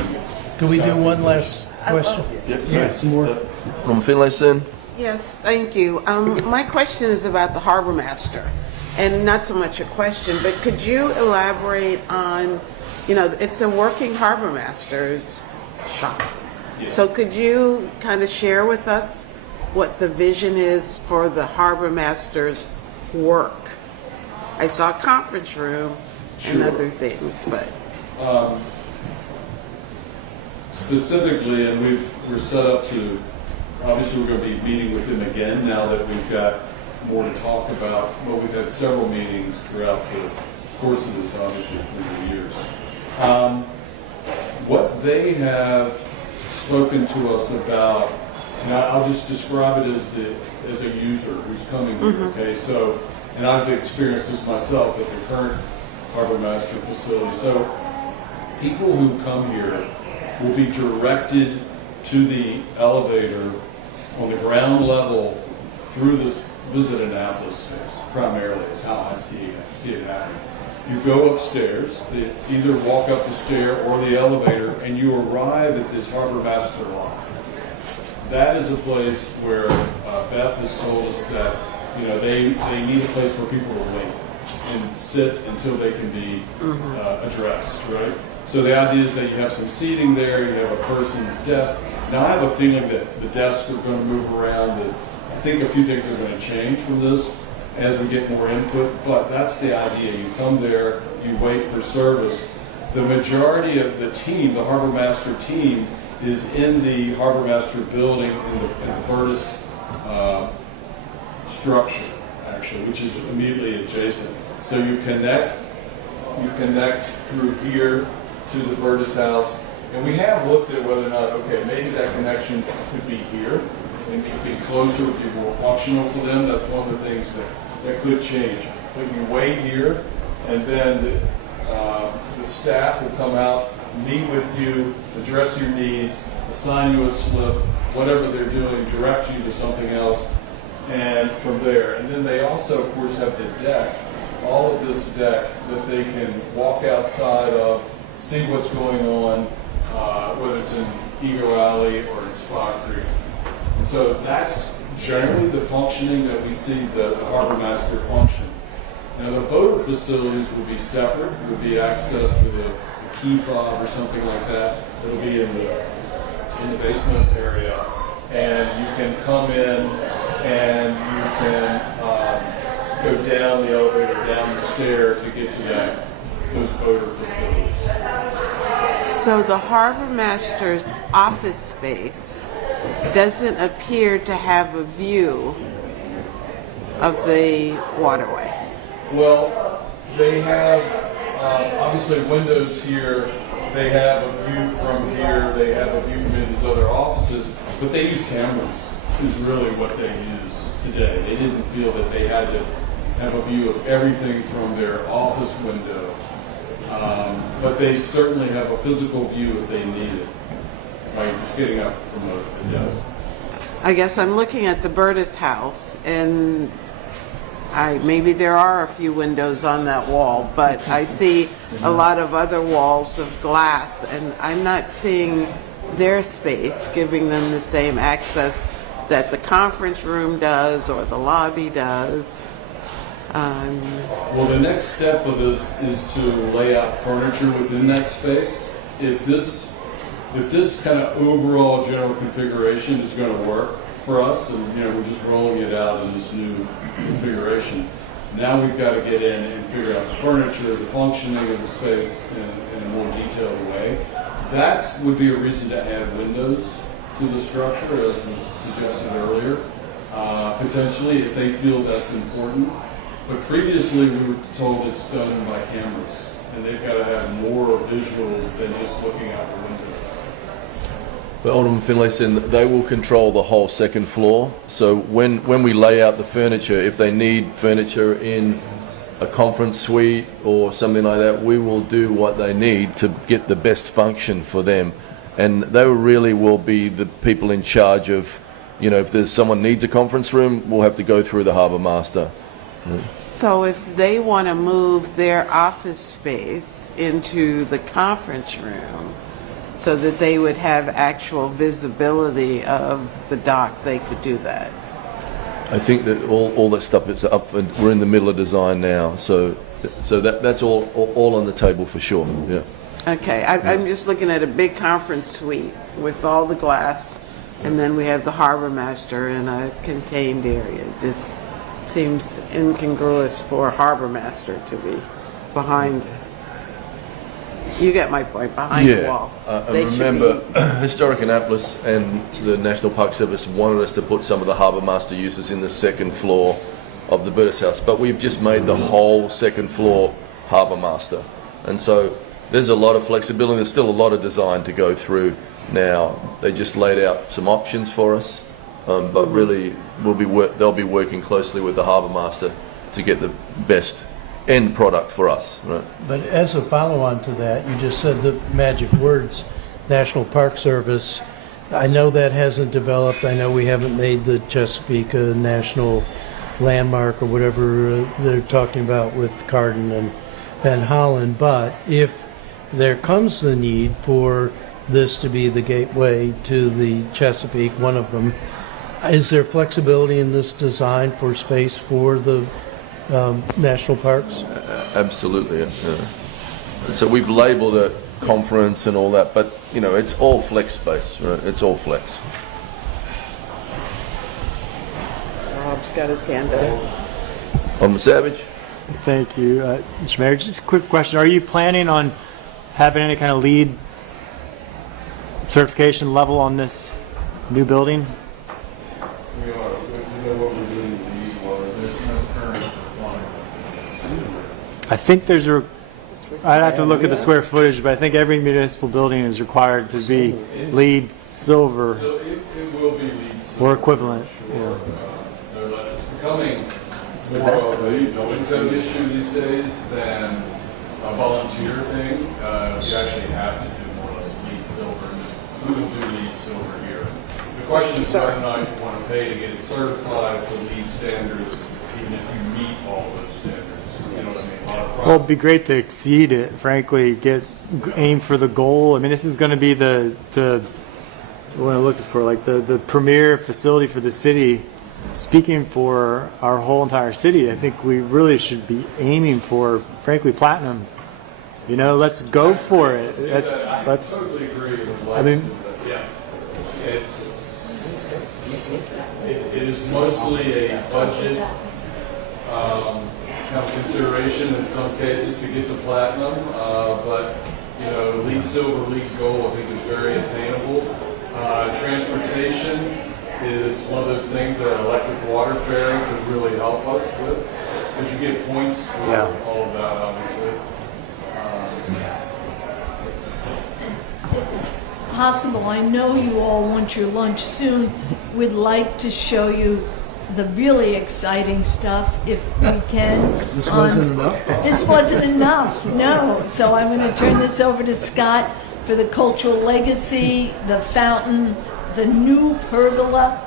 Can we do one last question? Yeah, some more. From Finlayson. Yes, thank you. My question is about the harbor master, and not so much a question, but could you elaborate on, it's a working harbor master's shop. Yeah. So could you kind of share with us what the vision is for the harbor master's work? I saw a conference room and Sure. other things, but Specifically, and we're set up to, obviously we're going to be meeting with him again now that we've got more to talk about. Well, we've had several meetings throughout the course of this, obviously, through the years. What they have spoken to us about, and I'll just describe it as a user who's coming here, okay? So, and I've experienced this myself at the current Harbor Master facility. So, people who come here will be directed to the elevator on the ground level through this Visit Annapolis space, primarily is how I see it happening. You go upstairs, either walk up the stair or the elevator, and you arrive at this Harbor Master Lounge. That is a place where Beth has told us that they need a place for people to wait and sit until they can be addressed, right? So the idea is that you have some seating there, you have a person's desk. Now I have a feeling that the desks are going to move around. That I think a few things are going to change from this as we get more input, but that's the idea. You come there, you wait for service. The majority of the team, the Harbor Master team, is in the Harbor Master building in the Burtis structure, actually, which is immediately adjacent. So you connect through here to the Burtis house, and we have looked at whether or not, okay, maybe that connection could be here, and be closer, would be more functional for them. That's one of the things that could change. But you wait here, and then the staff will come out, meet with you, address your needs, assign you a slip, whatever they're doing, direct you to something else, and from there. And then they also, of course, have the deck, all of this deck that they can walk outside of, see what's going on, whether it's in Eagle Alley or in Spot Creek. And so that's generally the functioning that we see the Harbor Master function. Now the boater facilities will be separate, will be accessed with a key fob or something like that. It'll be in the basement area, and you can come in and you can go down the elevator, down the stair to get to those boater facilities. so the harbor master's office space doesn't appear to have a view of the waterway. Well, they have obviously windows here. They have a view from here. They have a view from these other offices, but they use cameras is really what they use today. They didn't feel that they had to have a view of everything from their office window, but they certainly have a physical view if they need it, like just getting up from a desk. I guess I'm looking at the Burtis house, and maybe there are a few windows on that wall, but I see a lot of other walls of glass, and I'm not seeing their space giving them the same access that the conference room does or the lobby does. Well, the next step of this is to lay out furniture within that space. If this kind of overall general configuration is going to work for us, and we're just rolling it out in this new configuration, now we've got to get in and figure out the furniture, the functioning of the space in a more detailed way. That would be a reason to add windows to the structure, as was suggested earlier. potentially, if they feel that's important. But previously, we were told it's done by cameras, and they've got to have more visuals than just looking out the window. But Alderman Finlayson, they will control the whole second floor. So when we lay out the furniture, if they need furniture in a conference suite or something like that, we will do what they need to get the best function for them. And they really will be the people in charge of, if there's someone needs a conference room, we'll have to go through the harbour master. So if they want to move their office space into the conference room so that they would have actual visibility of the dock, they could do that. I think that all that stuff is up, and we're in the middle of design now, so that's all on the table for sure. Yeah. Okay, I'm just looking at a big conference suite with all the glass, and then we have the harbor master in a contained area. It just seems incongruous for a harbor master to be behind. You get my point, behind the wall. I They should remember Historic Annapolis and the National Park Service wanted us to put some of the harbour master uses in the second floor of the Burtis House, but we've just made the whole second floor harbour master, and so there's a lot of flexibility. There's still a lot of design to go through now. They just laid out some options for us, but really they'll be working closely with the harbour master to get the best end product for us. Right? But as a follow-on to that, you just said the magic words, National Park Service. I know that hasn't developed. I know we haven't made the Chesapeake a national landmark or whatever they're talking about with Carden and Van Hollen. But if there comes the need for this to be the gateway to the Chesapeake, one of them, is there flexibility in this design for space for the national parks? Absolutely. Yeah. So we've labelled it conference and all that, but it's all flex space. Right? It's all flex. Rob's got his hand up. Alderman Savage. Thank you. Mr. Mayor, just a quick question. Are you planning on having any kind of LEED certification level on this new building? We are, what we're doing with the E-Water, there's no current requirement. I think there's I'd have to look at the square footage, but I think every municipal building is required to be LEED silver So it will be LEED silver. or equivalent. Sure. Yeah. No less. It's becoming more of a building code issue these days than a volunteer thing. You actually have to do more or less LEED silver. We will do LEED silver here. The question is whether or not you want to pay to get it certified to LEED standards, even if you meet all those standards. You know what I mean? A lot of Well, it'd be great to exceed it, frankly, aim for the goal. I mean, this is going to be the what I'm looking for, like the premier facility for the city. Speaking for our whole entire city, I think we really should be aiming for, frankly, platinum. Let's go for it. I totally agree with I mean, yeah. It is mostly a budget kind of consideration in some cases to get to platinum, but LEED silver, LEED gold, I think is very attainable. Transportation is one of those things that electric water fare could really help us with, because you get points for all of that, obviously. It's possible, I know you all want your lunch soon. We'd like to show you the really exciting stuff if we can. This wasn't enough? This wasn't enough, no. So I'm going to turn this over to Scott for the cultural legacy, the fountain, the new pergola.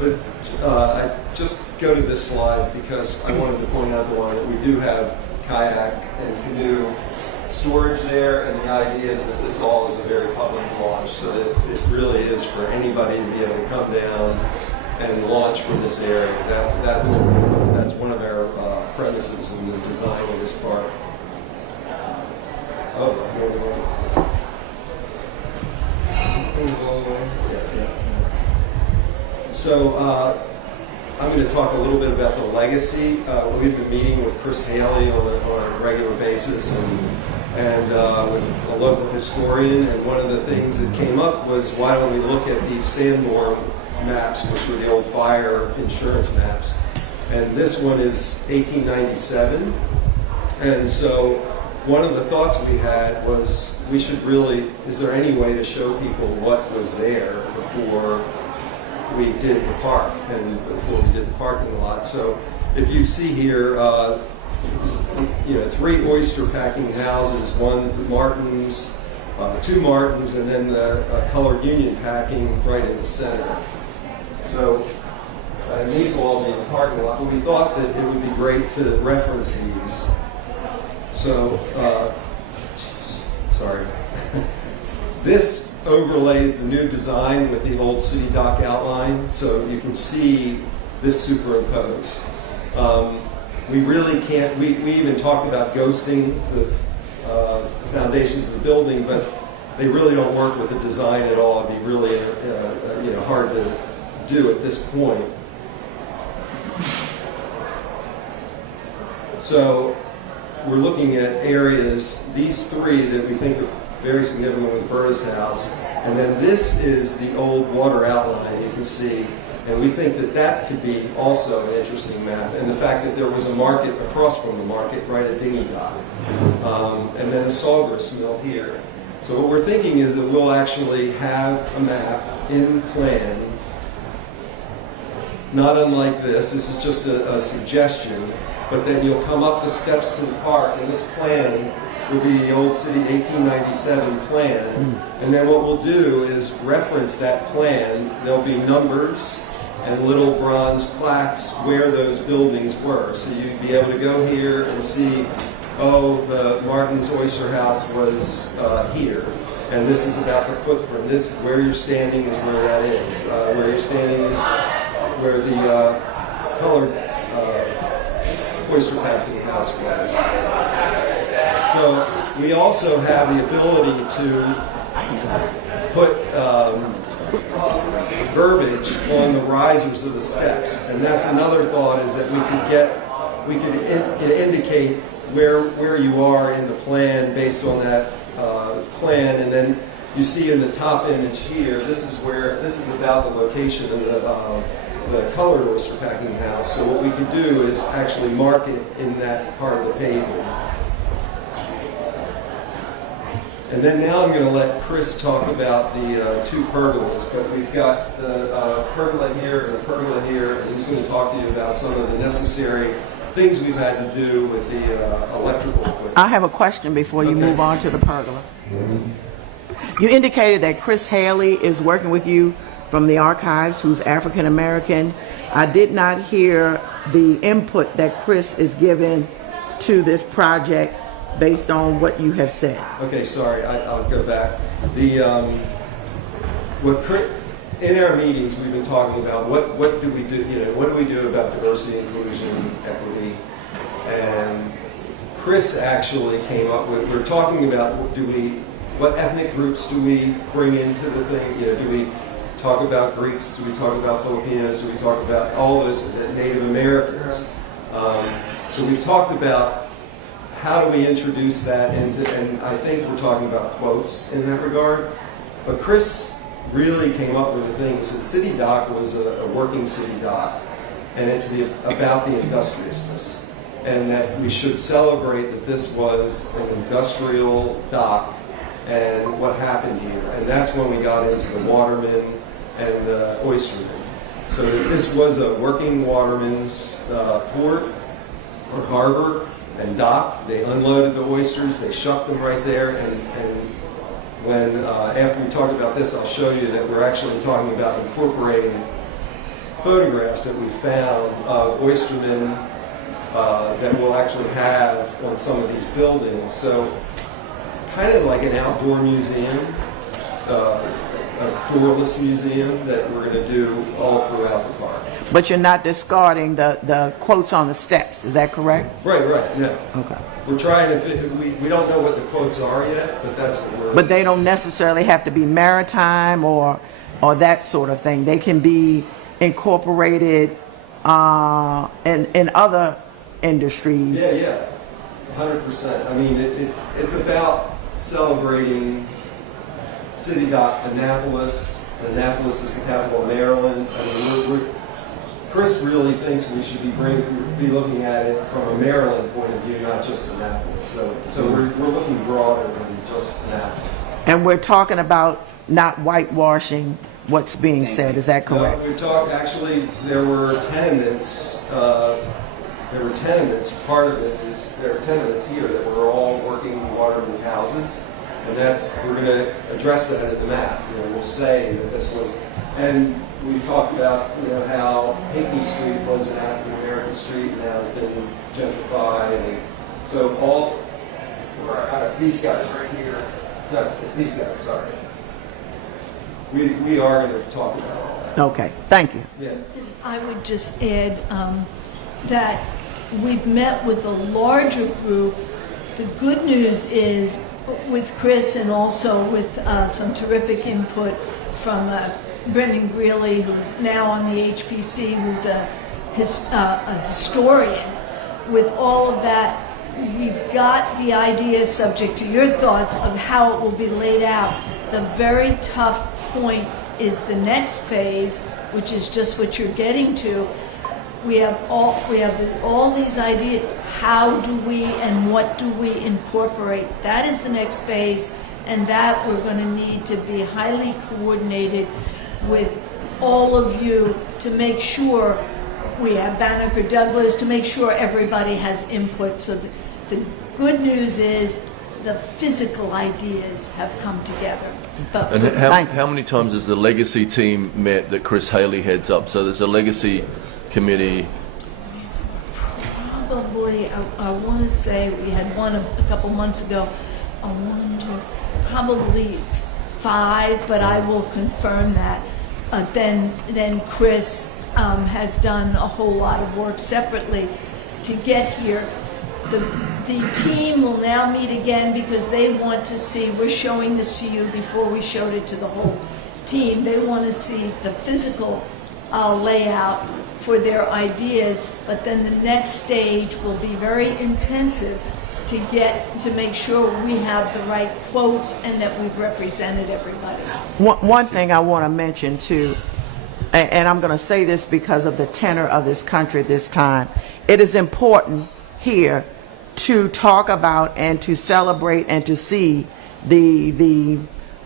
But I just go to this slide because I wanted to point out the one that we do have kayak and canoe storage there, and the idea is that this all is a very public launch, so that it really is for anybody to be able to come down and launch from this area. That's one of our premises in the design of this park. Oh, here we go. So I'm going to talk a little bit about the legacy. We've been meeting with Chris Haley on a regular basis and with a local historian, and one of the things that came up was, why don't we look at these Sandborn maps, which were the old fire insurance maps. And this one is 1897. And so one of the thoughts we had was we should really, is there any way to show people what was there before we did the park and before we did the parking lot? So if you see here, 3 oyster packing houses, 1 Martin's, 2 Martins, and then the colored Union packing right in the center. So and these will all be in the parking lot, but we thought that it would be great to reference these. So, sorry. This overlays the new design with the old city dock outline, so you can see this superimposed. We really can't, we even talked about ghosting the foundations of the building, but they really don't work with the design at all. It'd be really hard to do at this point. So we're looking at areas, these 3 that we think are very significant with Berta's house, and then this is the old water outline you can see, and we think that that could be also an interesting map, and the fact that there was a market across from the market right at Dinghy Dock, and then a sawgrist mill here. So what we're thinking is that we'll actually have a map in plan, not unlike this. This is just a suggestion, but then you'll come up the steps to the park, and this plan will be the old city 1897 plan. And then what we'll do is reference that plan. There'll be numbers and little bronze plaques where those buildings were. So you'd be able to go here and see, oh, the Martin's Oyster House was here. And this is about the footprint. This, where you're standing is where that is. Where you're standing is where the colored oyster packing house was. So we also have the ability to put verbiage on the risers of the steps, and that's another thought, is that we could indicate where you are in the plan based on that plan, and then you see in the top image here, this is about the location of the colored oyster packing house. So what we could do is actually mark it in that part of the pavement. And then now I'm going to let Chris talk about the 2 pergolas, but we've got the pergola here and the pergola here, and he's going to talk to you about some of the necessary things we've had to do with the electrical equipment. I have a question before you move on to the pergola. You indicated that Chris Haley is working with you from the archives, who's African American. I did not hear the input that Chris is giving to this project based on what you have said. Okay, sorry, I'll go back. In our meetings, we've been talking about what do we do, what do we do about diversity, inclusion, equity, and Chris actually came up with, we're talking about what ethnic groups do we bring into the thing, do we talk about Greeks, do we talk about Filipinos, do we talk about all those Native Americans? So we've talked about how do we introduce that into, and I think we're talking about quotes in that regard. But Chris really came up with a thing. He said City Dock was a working city dock, and it's about the industriousness, and that we should celebrate that this was an industrial dock and what happened here. And that's when we got into the watermen and the oystermen. So this was a working waterman's port or harbor and dock. They unloaded the oysters, they shucked them right there, and when after we talk about this, I'll show you that we're actually talking about incorporating photographs that we found of oystermen that we'll actually have on some of these buildings. So kind of like an outdoor museum, a doorless museum that we're going to do all throughout the park. But you're not discarding the quotes on the steps, is that correct? Right, no. Okay. We're trying to fit, we don't know what the quotes are yet, but that's what we're... But they don't necessarily have to be maritime or that sort of thing. They can be incorporated in other industries. Yeah, 100%. I mean, it's about celebrating City Dock Annapolis Annapolis is the capital of Maryland. I mean, Chris really thinks we should be looking at it from a Maryland point of view, not just Annapolis. So we're looking broader than just Annapolis. And we're talking about not whitewashing what's being said, is that correct? No, we talked, actually, there were tenements, part of it is, there are tenements here that were all working watermen's houses, and we're going to address that in the map. We'll say that this was, and we talked about, how Hickey Street was an African-American street, and now it's been gentrified, and so these guys right here, no, it's these guys, sorry. We are going to talk about all that. Okay, thank you. Yeah. I would just add that we've met with a larger group. The good news is with Chris and also with some terrific input from Brendan Greeley, who's now on the HPC, who's a historian. With all of that, we've got the idea, subject to your thoughts, of how it will be laid out. The very tough point is the next phase, which is just what you're getting to. We have all these ideas. How do we and what do we incorporate? That is the next phase, and that we're going to need to be highly coordinated with all of you to make sure we have Banneker Douglas, to make sure everybody has input. So the good news is the physical ideas have come together. But And how many times has the legacy team met that Chris Haley heads up? So there's a legacy committee. probably, I want to say we had one a couple months ago. Probably 5, but I will confirm that. Then Chris has done a whole lot of work separately to get here. The team will now meet again because they want to see, we're showing this to you before we showed it to the whole team. They want to see the physical layout for their ideas, but then the next stage will be very intensive to make sure we have the right quotes and that we've represented everybody. One thing I want to mention too, and I'm going to say this because of the tenor of this country at this time, it is important here to talk about and to celebrate and to see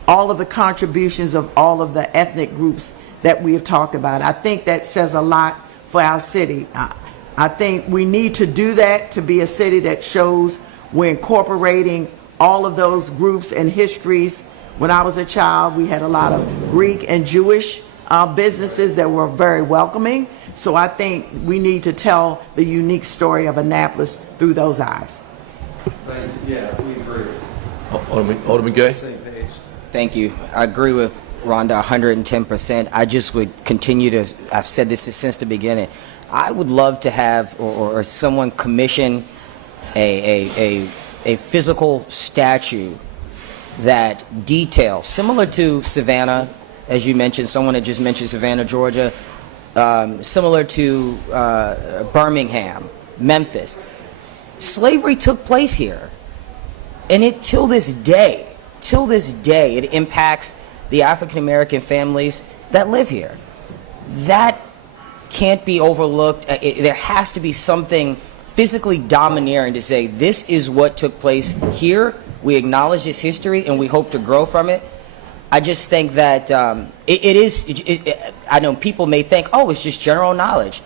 all of the contributions of all of the ethnic groups that we have talked about. I think that says a lot for our city. I think we need to do that to be a city that shows we're incorporating all of those groups and histories. When I was a child, we had a lot of Greek and Jewish businesses that were very welcoming. So I think we need to tell the unique story of Annapolis through those eyes. Yeah, we agree. Alderman Gay? Same page. Thank you. I agree with Rhonda 110%. I just would continue to, I've said this since the beginning, I would love to have or someone commission a physical statue that details, similar to Savannah, as you mentioned, someone had just mentioned Savannah, Georgia, similar to Birmingham, Memphis. Slavery took place here, and it till this day, it impacts the African American families that live here. That can't be overlooked. There has to be something physically domineering to say this is what took place here. We acknowledge this history and we hope to grow from it. I just think that I know people may think, oh, it's just general knowledge.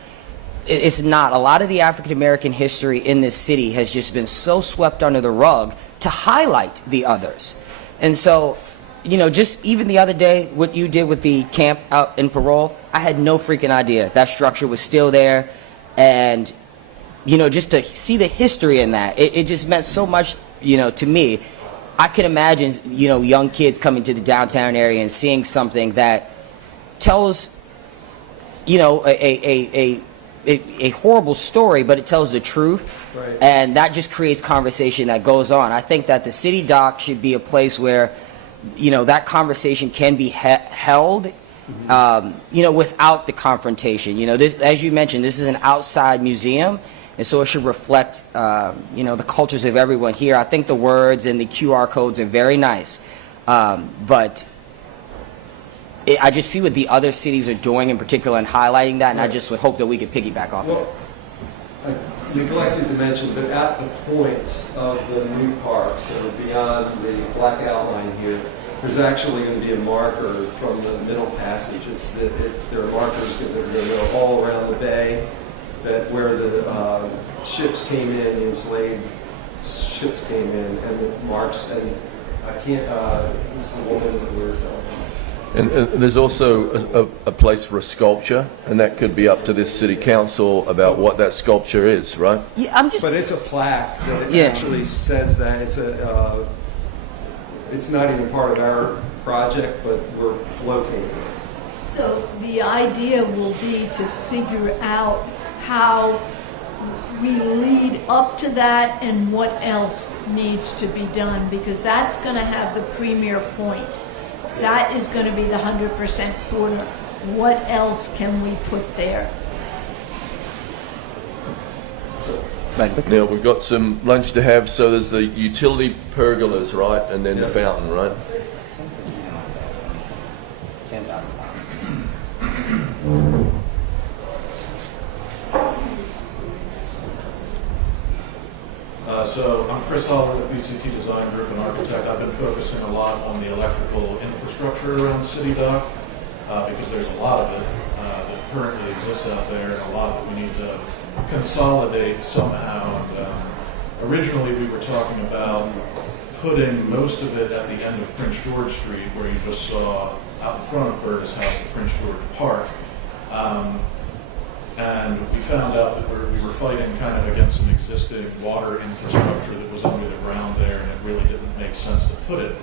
It's not. A lot of the African American history in this city has just been so swept under the rug to highlight the others. And so, just even the other day, what you did with the camp out in Parole, I had no freaking idea that structure was still there. And, just to see the history in that, it just meant so much, to me. I can imagine, young kids coming to the downtown area and seeing something that tells, a horrible story, but it tells the truth. Right. And that just creates conversation that goes on. I think that the city dock should be a place where, that conversation can be held, without the confrontation. This, as you mentioned, this is an outside museum, and so it should reflect, the cultures of everyone here. I think the words and the QR codes are very nice, but I just see what the other cities are doing in particular and highlighting that, and I just would hope that we could piggyback off of it. Well, I neglected to mention, but at the point of the new park, so beyond the black outline here, there's actually going to be a marker from the middle passage. There are markers that are going to go all around the bay, that where the ships came in, the enslaved ships came in, and the marks. And I can't. Who's the woman that we're. And there's also a place for a sculpture, and that could be up to this city council about what that sculpture is, right? Yeah, I'm just. But it's a plaque that Yeah. actually says that it's not even part of our project, but we're locating it. So the idea will be to figure out how we lead up to that and what else needs to be done, because that's going to have the premier point. That is going to be the 100% corner. What else can we put there? Now, we've got some lunch to have, so there's the utility pergolas, right? And then the fountain, right? So I'm Chris Oliver with BCT Design Group, an architect. I've been focusing a lot on the electrical infrastructure around City Dock because there's a lot of it that currently exists out there, and a lot that we need to consolidate somehow. And, originally, we were talking about putting most of it at the end of Prince George Street, where you just saw out in front of Berta's house, the Prince George Park. And we found out that we were fighting kind of against some existing water infrastructure that was under the ground there, and it really didn't make sense to put it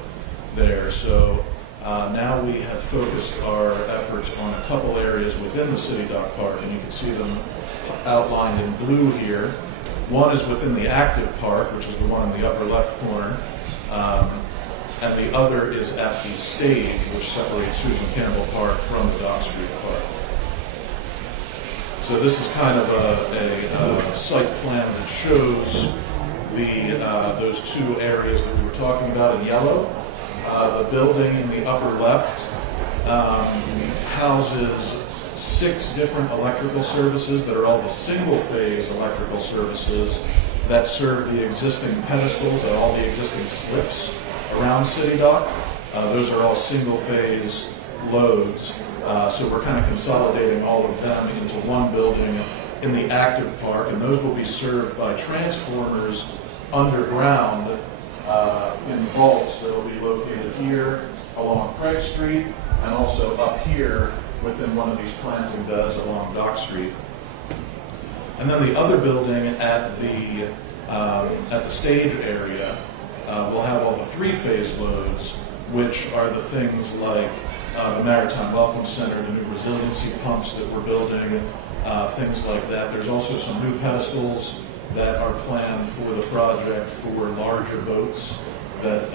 there. So now we have focused our efforts on a couple areas within the City Dock Park, and you can see them outlined in blue here. One is within the active park, which is the one in the upper left corner, and the other is at the stage, which separates Susan Campbell Park from the Dock Street Park. So this is kind of a site plan that shows those two areas that we were talking about in yellow. The building in the upper left houses 6 different electrical services that are all the single-phase electrical services that serve the existing pedestals and all the existing slips around City Dock. Those are all single-phase loads. So we're kind of consolidating all of them into one building in the active park, and those will be served by transformers underground in vaults that will be located here along Craig Street and also up here within one of these planting beds along Dock Street. And then the other building at the stage area will have all the 3-phase loads, which are the things like the Maritime Welcome Center, the new resiliency pumps that we're building, things like that. There's also some new pedestals that are planned for the project for larger boats that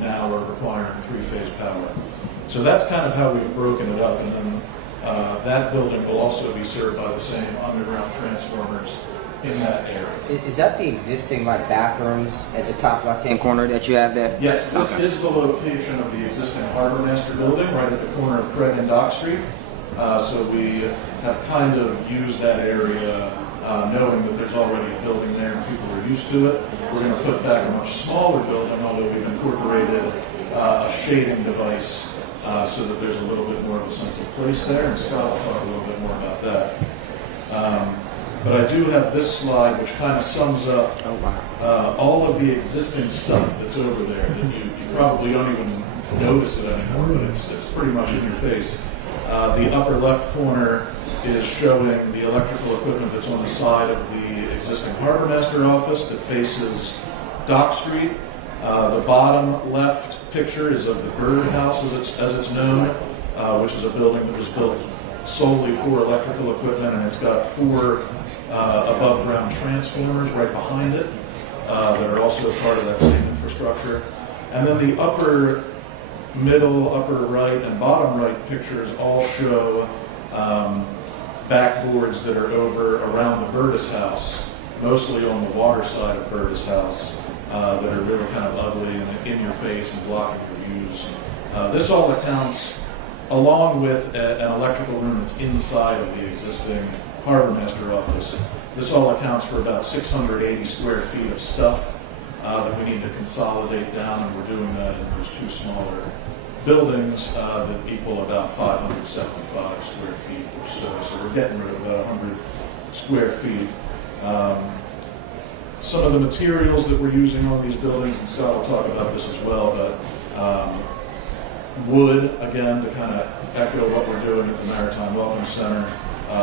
now are requiring 3-phase power. So that's kind of how we've broken it up, and then that building will also be served by the same underground transformers in that area. Is that the existing bathrooms at the top left-hand corner that you have there? Yes, this is the location of the existing Harbor Master building right at the corner of Craig and Dock Street. So we have kind of used that area knowing that there's already a building there and people are used to it. We're going to put back a much smaller building, although we've incorporated a shading device so that there's a little bit more of a sense of place there, and Scott will talk a little bit more about that. But I do have this slide which kind of sums up all of the existing stuff that's over there that you probably don't even notice it anymore, but it's pretty much in your face. The upper left corner is showing the electrical equipment that's on the side of the existing Harbor Master office that faces Dock Street. The bottom left picture is of the Bird House, as it's known, which is a building that was built solely for electrical equipment, and it's got 4 above-ground transformers right behind it that are also part of that same infrastructure. And then the upper middle, upper right, and bottom right pictures all show backboards that are over around the Berta's house, mostly on the water side of Berta's house, that are really kind of ugly and in your face and blocking your views. This all accounts along with an electrical room that's inside of the existing harbor master office. This all accounts for about 680 square feet of stuff that we need to consolidate down, and we're doing that in those two smaller buildings that equal about 575 square feet or so. So we're getting rid of about 100 square feet. Some of the materials that we're using on these buildings, and Scott will talk about this as well, but wood, again, to kind of echo what we're doing at the Maritime Welcome Center,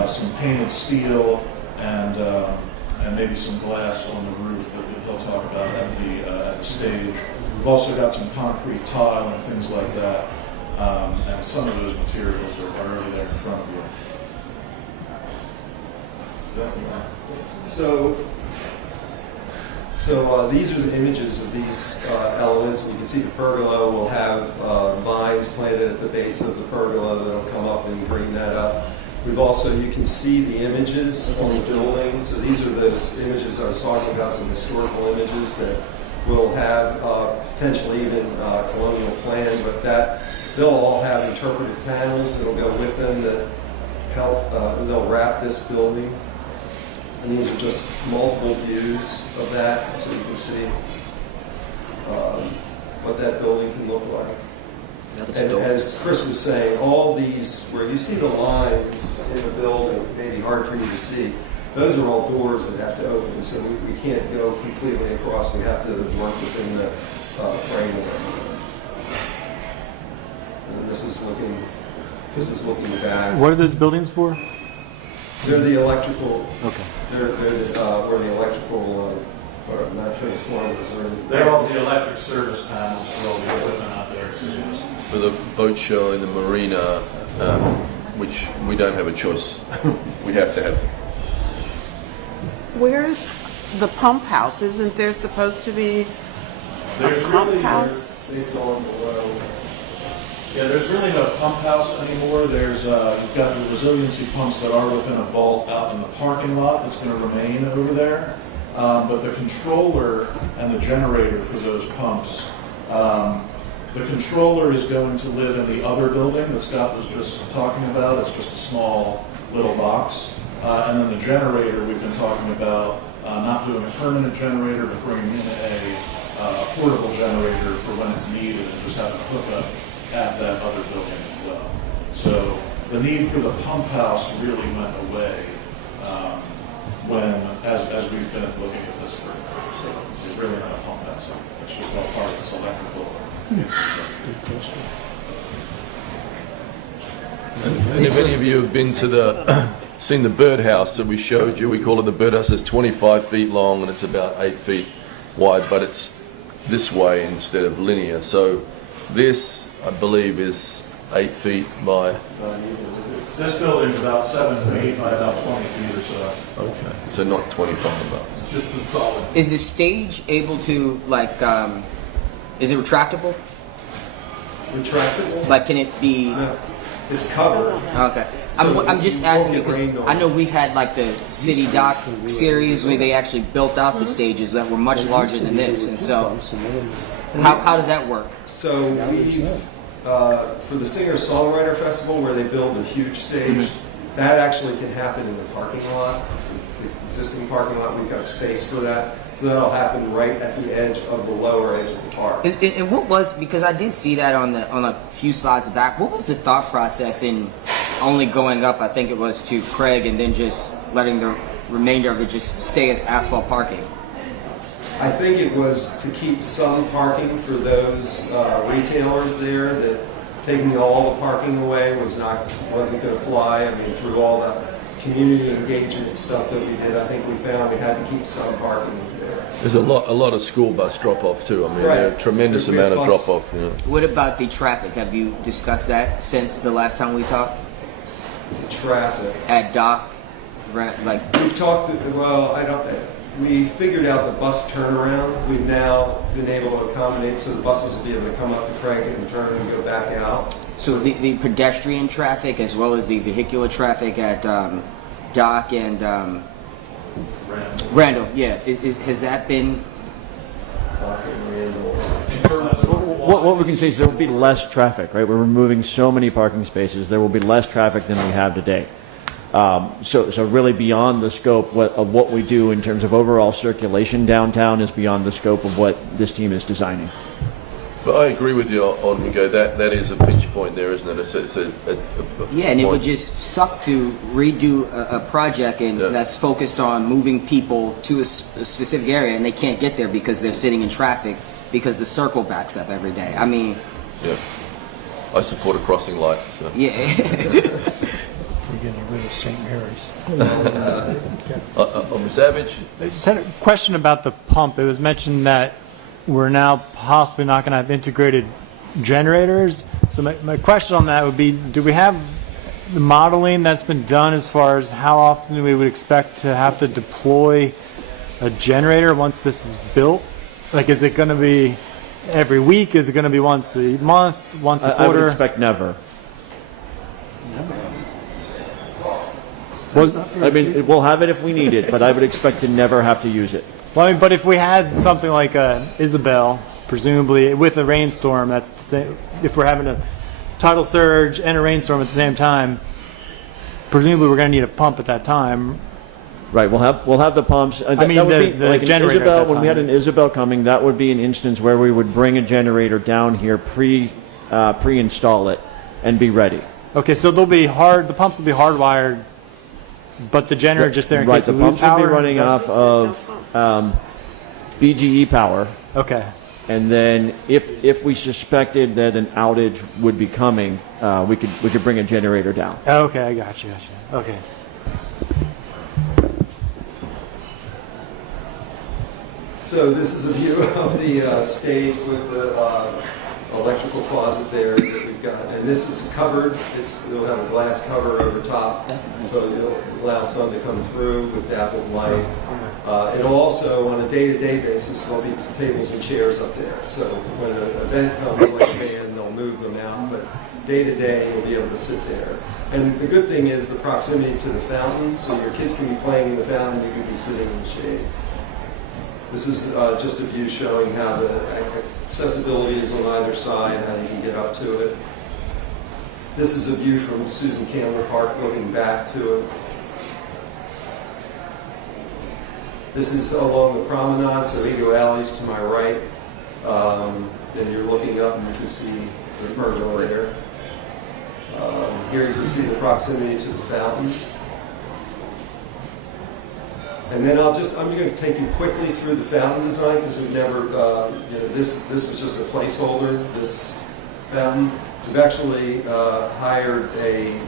some painted steel, and maybe some glass on the roof that he'll talk about at the stage. We've also got some concrete tile and things like that, and some of those materials are already there in front of you. So these are the images of these elements. You can see the pergola will have vines planted at the base of the pergola that'll come up and bring that up. We've also, you can see the images on the building. So these are those images I was talking about, some historical images that will have potentially even colonial plan, but that they'll all have interpretive panels that'll go with them that help, they'll wrap this building. And these are just multiple views of that, so you can see what that building can look like. And as Chris was saying, all these, where you see the lines in the building, it may be hard for you to see, those are all doors that have to open, so we can't go completely across. We have to work within the framework. And this is looking back. What are those buildings for? They're the electrical. Okay. They're where the electrical, or not transformers, or They're all the electric service panels for all the equipment out there. For the boat show in the marina, which we don't have a choice. We have to have it. Where's the pump house? Isn't there supposed to be There's a pump really house? based on below. Yeah, there's really no pump house anymore. There's you've got the resiliency pumps that are within a vault out in the parking lot that's going to remain over there. But the controller and the generator for those pumps, the controller is going to live in the other building that Scott was just talking about. It's just a small little box. And then the generator, we've been talking about not doing a permanent generator, but bringing in a portable generator for when it's needed and just having a hookup at that other building as well. So the need for the pump house really went away as we've been looking at this for. So there's really not a pump house. It's just all part of this electrical. And if any of you have been to seen the birdhouse that we showed you, we call it the birdhouse. It's 25 feet long and it's about 8 feet wide, but it's this way instead of linear. So this, I believe, is 8 feet by... This building's about 7 feet by about 20 feet or so. Okay, so not 25 above. It's just the solid. Is the stage able to, like, is it retractable? Retractable? Like, can it be... No, it's covered. Okay. So I'm just you won't asking get because rained on. I know we've had like the City Dock series where they actually built out the stages that were much larger than this, and so how does that work? So we, for the Singer-Songwriter Festival, where they build a huge stage, that actually can happen in the parking lot, the existing parking lot. We've got space for that, so that'll happen right at the edge of the lower edge of the park. And what was, because I did see that on a few slides back, what was the thought process in only going up, I think it was to Craig, and then just letting the remainder of it just stay as asphalt parking? I think it was to keep some parking for those retailers there, that taking all the parking away wasn't going to fly. I mean, through all the community engagement stuff that we did, I think we found we had to keep some parking there. There's a lot of school bus drop-off too. I mean, Right. there are a tremendous We have amount of bus- drop-off. You know. What about the traffic? Have you discussed that since the last time we talked? The traffic. At Dock? Like, We've talked, we figured out the bus turnaround. We've now been able to accommodate, so the buses will be able to come up to Craig and turn and go back out. so the pedestrian traffic as well as the vehicular traffic at Dock and Randall, yeah. Has that been... what we can say is there will be less traffic, right? We're removing so many parking spaces. There will be less traffic than we have today. So really beyond the scope of what we do in terms of overall circulation downtown is beyond the scope of what this team is designing. But I agree with you on Rigo. That is a pinch point there, isn't it? It's a Yeah, and it would point. just suck to redo a project and that's focused on moving people to a specific area, and they can't get there because they're sitting in traffic because the circle backs up every day. I mean, Yeah. I support a crossing light. So. yeah. We're getting rid of St. Mary's. On Savage, I just had a question about the pump. It was mentioned that we're now possibly not going to have integrated generators. So my question on that would be, do we have the modeling that's been done as far as how often we would expect to have to deploy a generator once this is built? Like, is it going to be every week? Is it going to be once a month, once a I would quarter? expect never. Was- I mean, we'll have it if we need it, but I would expect to never have to use it. Well, I mean, but if we had something like Isabel, presumably with a rainstorm, that's the same. If we're having a tidal surge and a rainstorm at the same time, presumably we're going to need a pump at that time. Right, we'll have the pumps. I mean, that would the be like in generator at Isabel. that When we had time. an Isabel coming, that would be an instance where we would bring a generator down here, pre-install it, and be ready. Okay, so they'll be the pumps will be hardwired, but the generator just there in Right, case the we lose pumps would power? be running Is that- off of BGE power, Okay. and then if we suspected that an outage would be coming, we could bring a generator down. Okay, I got you. Okay. So this is a view of the stage with the electrical closet there that we've got. And this is covered. It'll have a glass cover over top, so it'll allow sun to come through with dappled light. It'll also, on a day-to-day basis, there'll be tables and chairs up there. So when an event comes like a band, they'll move them out. But day-to-day, you'll be able to sit there. And the good thing is the proximity to the fountain, so your kids can be playing in the fountain, you can be sitting in the shade. This is just a view showing how the accessibility is on either side, how you can get up to it. This is a view from Susan Candler Park looking back to it. This is along the promenade, so Ego Alley's to my right. Then you're looking up and you can see the pergola there. Here you can see the proximity to the fountain. And then I'm going to take you quickly through the fountain design because we've never, this was just a placeholder, this fountain. We've actually hired a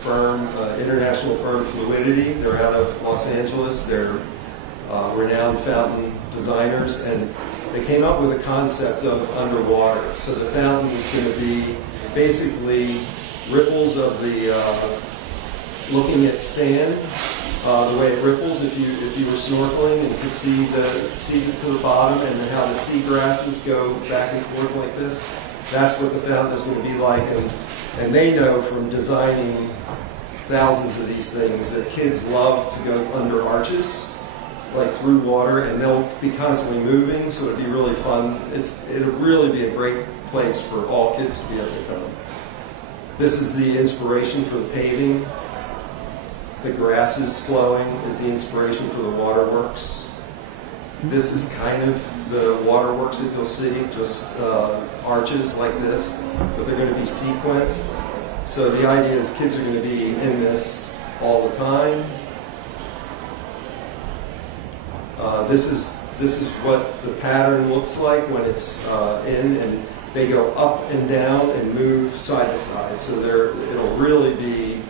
firm, international firm, Fluidity. They're out of Los Angeles. They're renowned fountain designers, and they came up with a concept of underwater. So the fountain is going to be basically ripples of the, looking at sand. The way it ripples, if you were snorkeling and could see to the bottom, and then how the sea grasses go back and forth like this, that's what the fountain is going to be like. And they know from designing thousands of these things that kids love to go under arches, like through water, and they'll be constantly moving, so it'd be really fun. It'll really be a great place for all kids to be able to come. This is the inspiration for the paving. The grasses flowing is the inspiration for the waterworks. This is kind of the waterworks at Hill City, just arches like this, but they're going to be sequenced. So the idea is kids are going to be in this all the time. This is what the pattern looks like when it's in, and they go up and down and move side to side. So it'll really be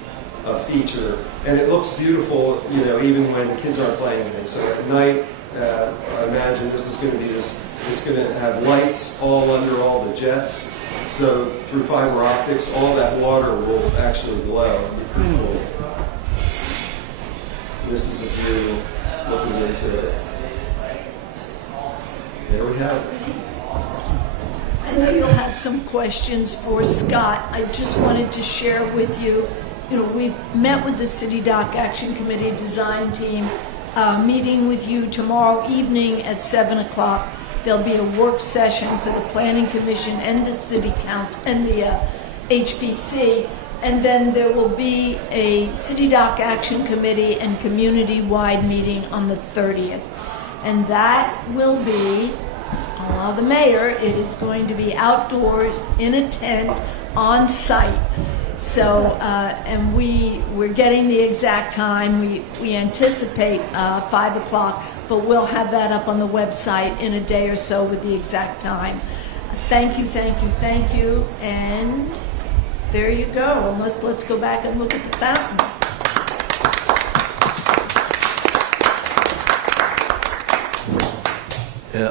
a feature, and it looks beautiful, even when kids aren't playing in it. So at night, I imagine this is going to be it's going to have lights all under all the jets. So through fiber optics, all that water will actually glow. It'll be pretty cool. This is a view looking into it. There we have it. I know you'll have some questions for Scott. I just wanted to share with you, we've met with the City Dock Action Committee design team, meeting with you tomorrow evening at 7 o'clock. There'll be a work session for the Planning Commission and the City Council and the HPC. And then there will be a City Dock Action Committee and community-wide meeting on the 30th. And that will be, allow the mayor, it is going to be outdoors in a tent on site. So, and we're getting the exact time. We anticipate 5 o'clock, but we'll have that up on the website in a day or so with the exact time. Thank you, thank you, thank you, and there you go. Let's go back and look at the fountain.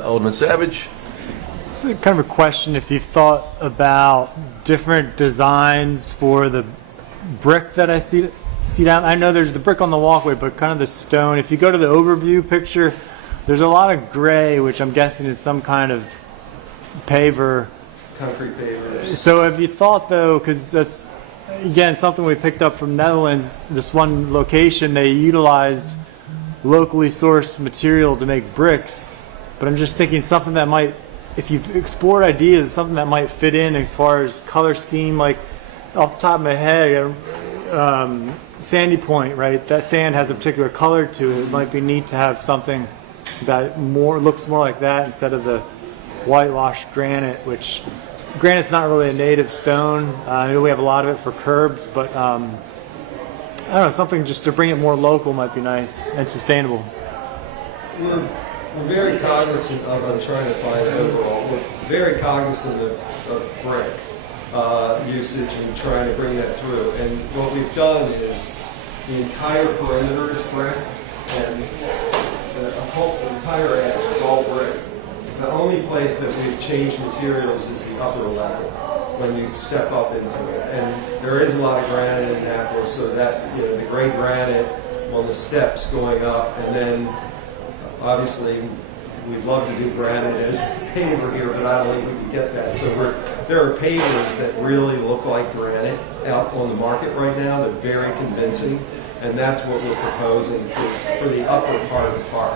Alderman Savage? So kind of a question, if you've thought about different designs for the brick that I see down. I know there's the brick on the walkway, but kind of the stone. If you go to the overview picture, there's a lot of gray, which I'm guessing is some kind of paver. Concrete pavers. So have you thought, though, because that's, again, something we picked up from Netherlands, this one location, they utilized locally sourced material to make bricks. But I'm just thinking something that might, if you've explored ideas, something that might fit in as far as color scheme, like off the top of my head, Sandy Point, right? That sand has a particular color to it. It might be neat to have something that looks more like that instead of the whitewashed granite, which granite's not really a native stone. I know we have a lot of it for curbs, but I don't know, something just to bring it more local might be nice and sustainable. We're very cognizant of, I'm trying to find it overall, we're very cognizant of brick usage and trying to bring that through. And what we've done is the entire perimeter is brick and the whole entire edge is all brick. The only place that we've changed materials is the upper level when you step up into it. And there is a lot of granite in Annapolis, so that, you know, the gray granite on the steps going up, and then obviously we'd love to do granite as paver here, but I don't think we can get that. So there are pavers that really look like granite out on the market right now. They're very convincing, and that's what we're proposing for the upper part of the park.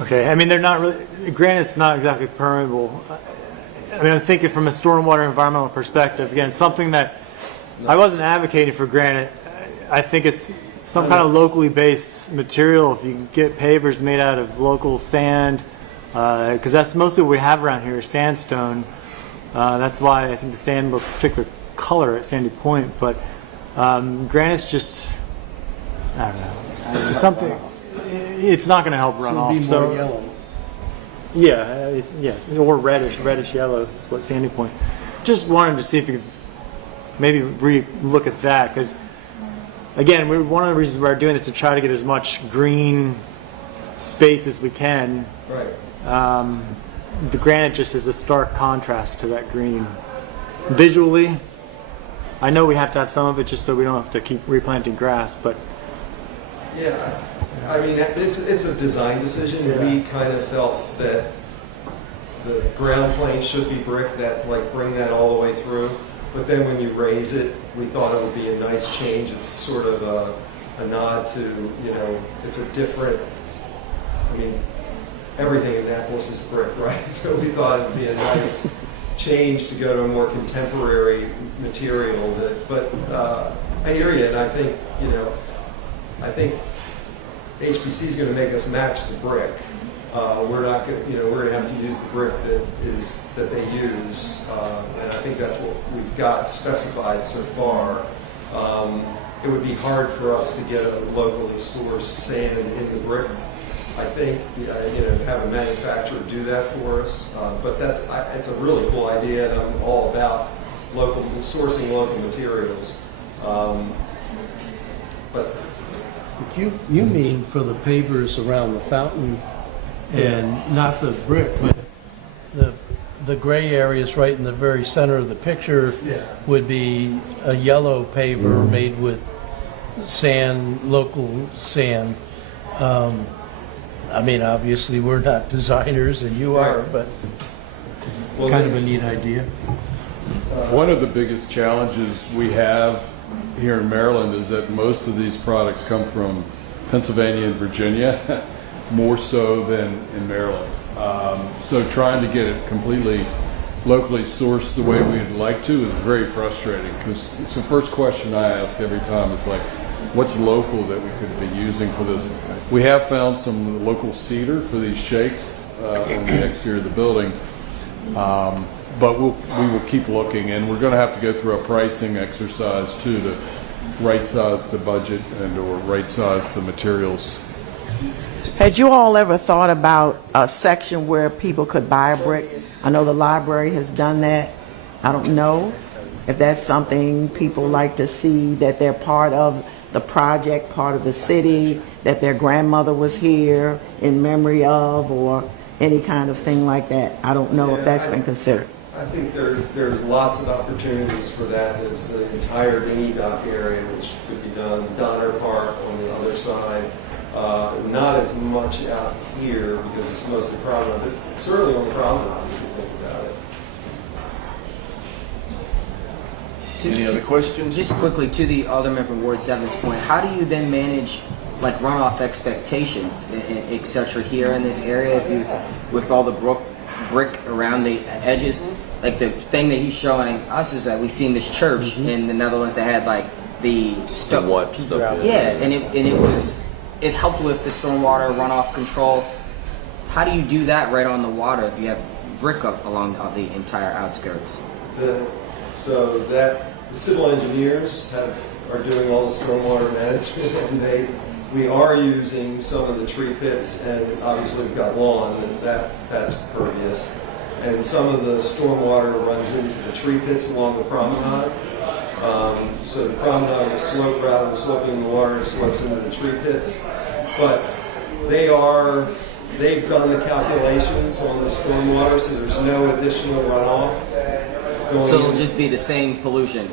Okay, I mean, they're not really, granite's not exactly permeable. I mean, I'm thinking from a stormwater environmental perspective, again, something that, I wasn't advocating for granite. I think it's some kind of locally based material. If you can get pavers made out of local sand, because that's mostly what we have around here, is sandstone. That's why I think the sand looks particular color at Sandy Point, but granite's just, I don't know, something. It's not going to help run off. So it'd be more yellow. Yeah, yes, or reddish yellow is what Sandy Point. Just wanted to see if you could maybe look at that, because again, one of the reasons we're doing this is to try to get as much green space as we can. Right. The granite just is a stark contrast to that green. Visually, I know we have to have some of it just so we don't have to keep replanting grass, but yeah, I mean, it's a design decision. Yeah. We kind of felt that the ground plane should be brick, that like bring that all the way through. But then when you raise it, we thought it would be a nice change. It's sort of a nod to, you know, it's a different, I mean, everything in Annapolis is brick, right? So we thought it would be a nice change to go to a more contemporary material. But I hear you, and I think, you know, I think HPC is going to make us match the brick. We're not going, you know, we're going to have to use the brick that they use, and I think that's what we've got specified so far. It would be hard for us to get a locally sourced sand in the brick. I think, you know, have a manufacturer do that for us, but it's a really cool idea, and I'm all about sourcing local materials. But You mean for the pavers around the fountain and not the brick, but the gray areas right in the very center of the picture would be a yellow paver made with sand, local sand. I mean, obviously we're not designers and you are, but kind of a neat idea. One of the biggest challenges we have here in Maryland is that most of these products come from Pennsylvania and Virginia, more so than in Maryland. So trying to get it completely locally sourced the way we'd like to is very frustrating, because it's the first question I ask every time is like, what's local that we could be using for this? We have found some local cedar for these shakes on the exterior of the building, but we will keep looking, and we're going to have to go through a pricing exercise too to right size the budget and or right size the materials. Had you all ever thought about a section where people could buy a brick? I know the library has done that. I don't know if that's something people like to see, that they're part of the project, part of the city, that their grandmother was here in memory of, or any kind of thing like that. I don't know if that's been considered. I think there's lots of opportunities for that. It's the entire dinghy dock area, which could be done. Donner Park on the other side. Not as much out here because it's mostly promenade, but certainly on the promenade if you think about it. Any other questions? Just quickly to the Alderman from Ward 7's point, how do you then manage like runoff expectations, et cetera, here in this area if you, with all the brick around the edges? Like the thing that he's showing us is that we've seen this church in the Netherlands that had like the White stuff. yeah, and it helped with the stormwater runoff control. How do you do that right on the water if you have brick up along the entire outskirts? So the civil engineers are doing all the stormwater management, and we are using some of the tree pits, and obviously we've got lawn, and that's pervious. And some of the stormwater runs into the tree pits along the promenade. So the promenade will slope rather than sloping the water, it slopes into the tree pits. But they've done the calculations on the stormwater, so there's no additional runoff. So it'll just be the same pollution?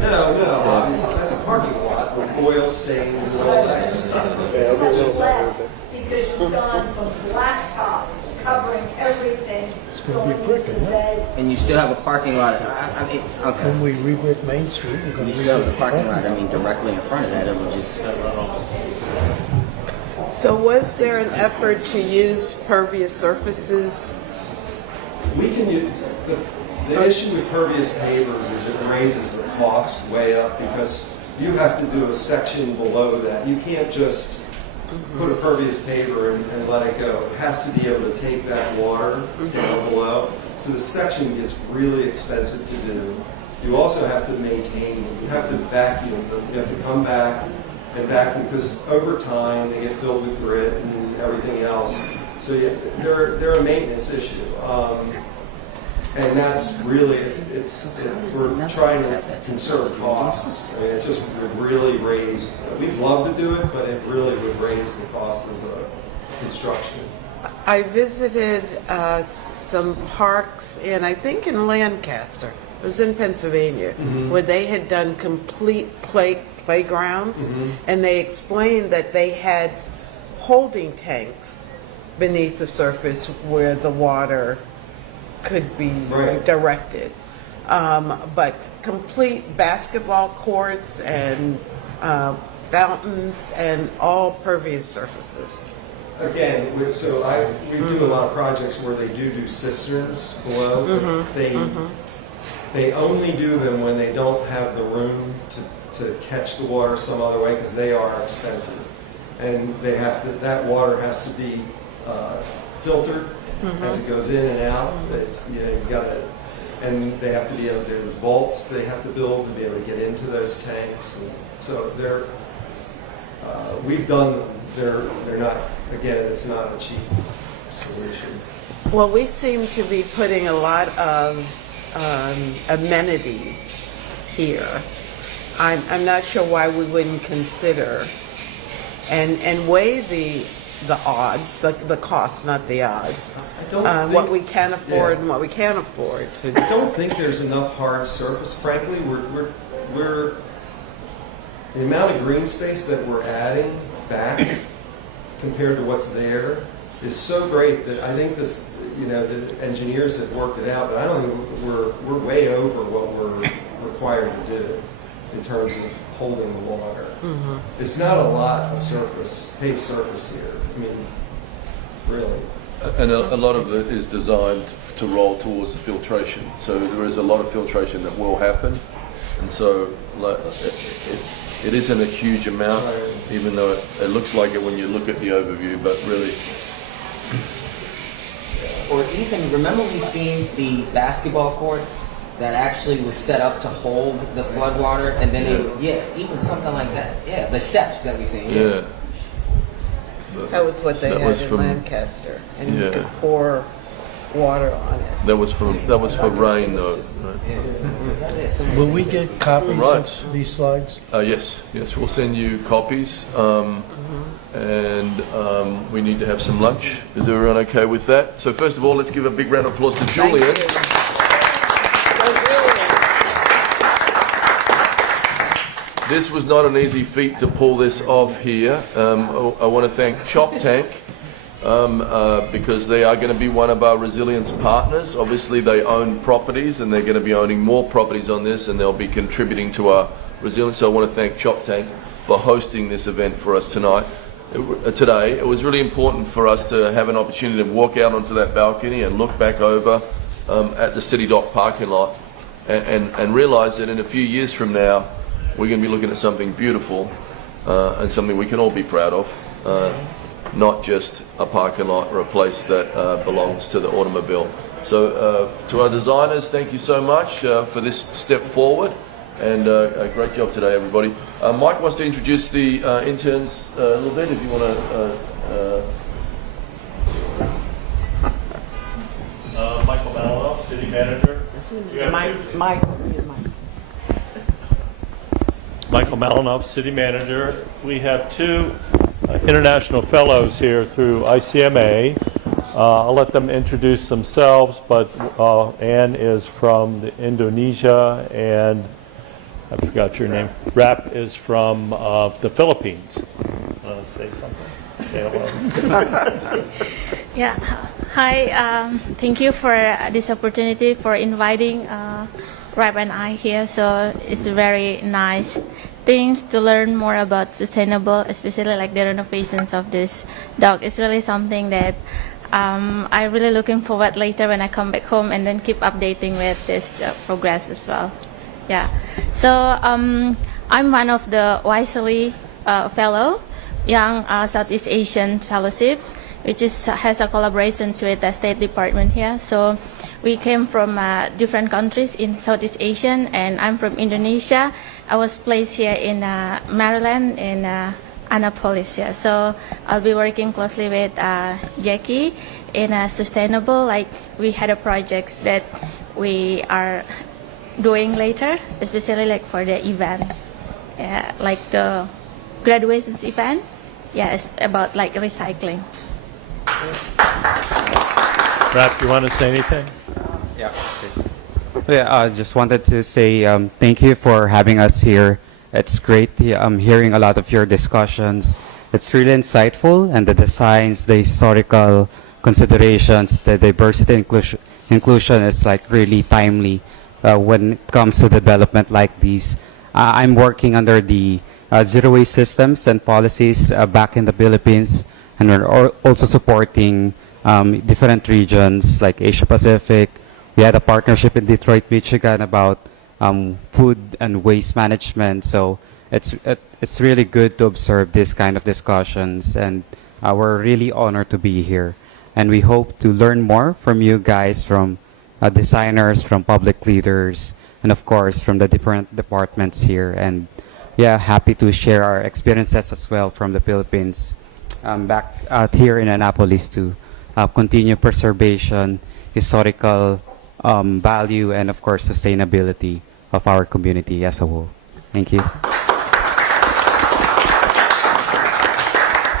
No, obviously, that's a parking lot with oil stains and all that stuff. It's much less because you've gone from blacktop covering everything going into the bay. And you still have a parking lot. I mean, okay. When we re-brick Main Street, we're going You to still have the parking lot. I mean, directly in front of that, it will just. So was there an effort to use pervious surfaces? We can use, the issue with pervious pavers is it raises the cost way up because you have to do a section below that. You can't just put a pervious paver and let it go. It has to be able to take that water down below. So the section gets really expensive to do. You also have to maintain them. You have to vacuum them. You have to come back and vacuum because over time they get filled with grit and everything else. So yeah, they're a maintenance issue. And that's really, we're trying to conserve costs. I mean, it just would really raise, we'd love to do it, but it really would raise the cost of the construction. I visited some parks I think in Lancaster. It was in Pennsylvania, where they had done complete playgrounds, and they explained that they had holding tanks beneath the surface where the water could be directed. But complete basketball courts and fountains and all pervious surfaces. Again, we do a lot of projects where they do cisterns below, but they only do them when they don't have the room to catch the water some other way because they are expensive. And that water has to be filtered as it goes in and out. It's, you've got to, and they have to be able, there's vaults they have to build to be able to get into those tanks. And so we've done them. They're not, again, it's not a cheap solution. Well, we seem to be putting a lot of amenities here. I'm not sure why we wouldn't consider and weigh the odds, the cost, not the odds. What we can afford and what we can't afford. I don't think there's enough hard surface. Frankly, we're the amount of green space that we're adding back compared to what's there is so great that I think this, the engineers have worked it out, but I don't think we're way over what we're required to do in terms of holding the water. It's not a lot of paved surface here. I mean, really. And a lot of it is designed to roll towards the filtration. So there is a lot of filtration that will happen. And so it isn't a huge amount, even though it looks like it when you look at the overview, but really. Or even, remember we seen the basketball court that actually was set up to hold the floodwater, and then even something like that. Yeah, the steps that we seen. Yeah. That was what they That had was in from- Lancaster, and you Yeah. could pour water on it. That was for rain though. Right. Will we get copies Right. of these slides? Yes, we'll send you copies. And we need to have some lunch. Is everyone okay with that? So first of all, let's give a big round of applause to Julian. This was not an easy feat to pull this off here. I want to thank Chop Tank because they are going to be one of our resilience partners. Obviously, they own properties and they're going to be owning more properties on this, and they'll be contributing to our resilience. So I want to thank Chop Tank for hosting this event for us today. It was really important for us to have an opportunity to walk out onto that balcony and look back over at the City Dock parking lot and realize that in a few years from now, we're going to be looking at something beautiful and something we can all be proud of, not just a parking lot or a place that belongs to the automobile. So to our designers, thank you so much for this step forward, and a great job today, everybody. Mike wants to introduce the interns a little bit, if you want to... Michael Malinoff, City Manager. Michael Malinoff, City Manager. We have two international fellows here through ICMA. I'll let them introduce themselves, but Anne is from Indonesia, and I forgot your name. Rap is from the Philippines. Want to say something? Say hello. Yeah. Hi. Thank you for this opportunity for inviting Rap and I here. So it's very nice things to learn more about sustainable, especially like the renovations of this dock. It's really something that I'm really looking forward later when I come back home and then keep updating with this progress as well. Yeah. So I'm one of the Wisely Fellow, Young Southeast Asian Fellowship, which has a collaboration with the State Department here. So we came from different countries in Southeast Asia, and I'm from Indonesia. I was placed here in Maryland, in Annapolis. Yeah. So I'll be working closely with Jackie in sustainable, like we had a projects that we are doing later, especially like for the events, like the graduations event. Yeah, it's about like recycling. Rap, you want to say anything? Yeah, I just wanted to say thank you for having us here. It's great hearing a lot of your discussions. It's really insightful, and the designs, the historical considerations, the diversity inclusion is like really timely when it comes to development like these. I'm working under the zero waste systems and policies back in the Philippines, and we're also supporting different regions like Asia Pacific. We had a partnership in Detroit, Michigan about food and waste management. So it's really good to observe this kind of discussions, and we're really honored to be here. And we hope to learn more from you guys, from designers, from public leaders, and of course from the different departments here. And yeah, happy to share our experiences as well from the Philippines back out here in Annapolis to continue preservation, historical value, and of course sustainability of our community as a whole. Thank you.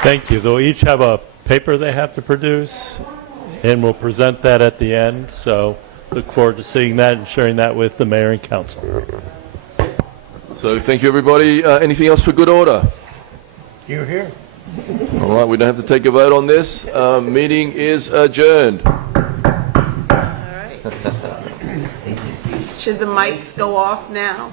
Thank you. They'll each have a paper they have to produce, and we'll present that at the end. So look forward to seeing that and sharing that with the mayor and council. So thank you, everybody. Anything else for good order? You're here. All right, we don't have to take a vote on this. Meeting is adjourned. Should the mics go off now?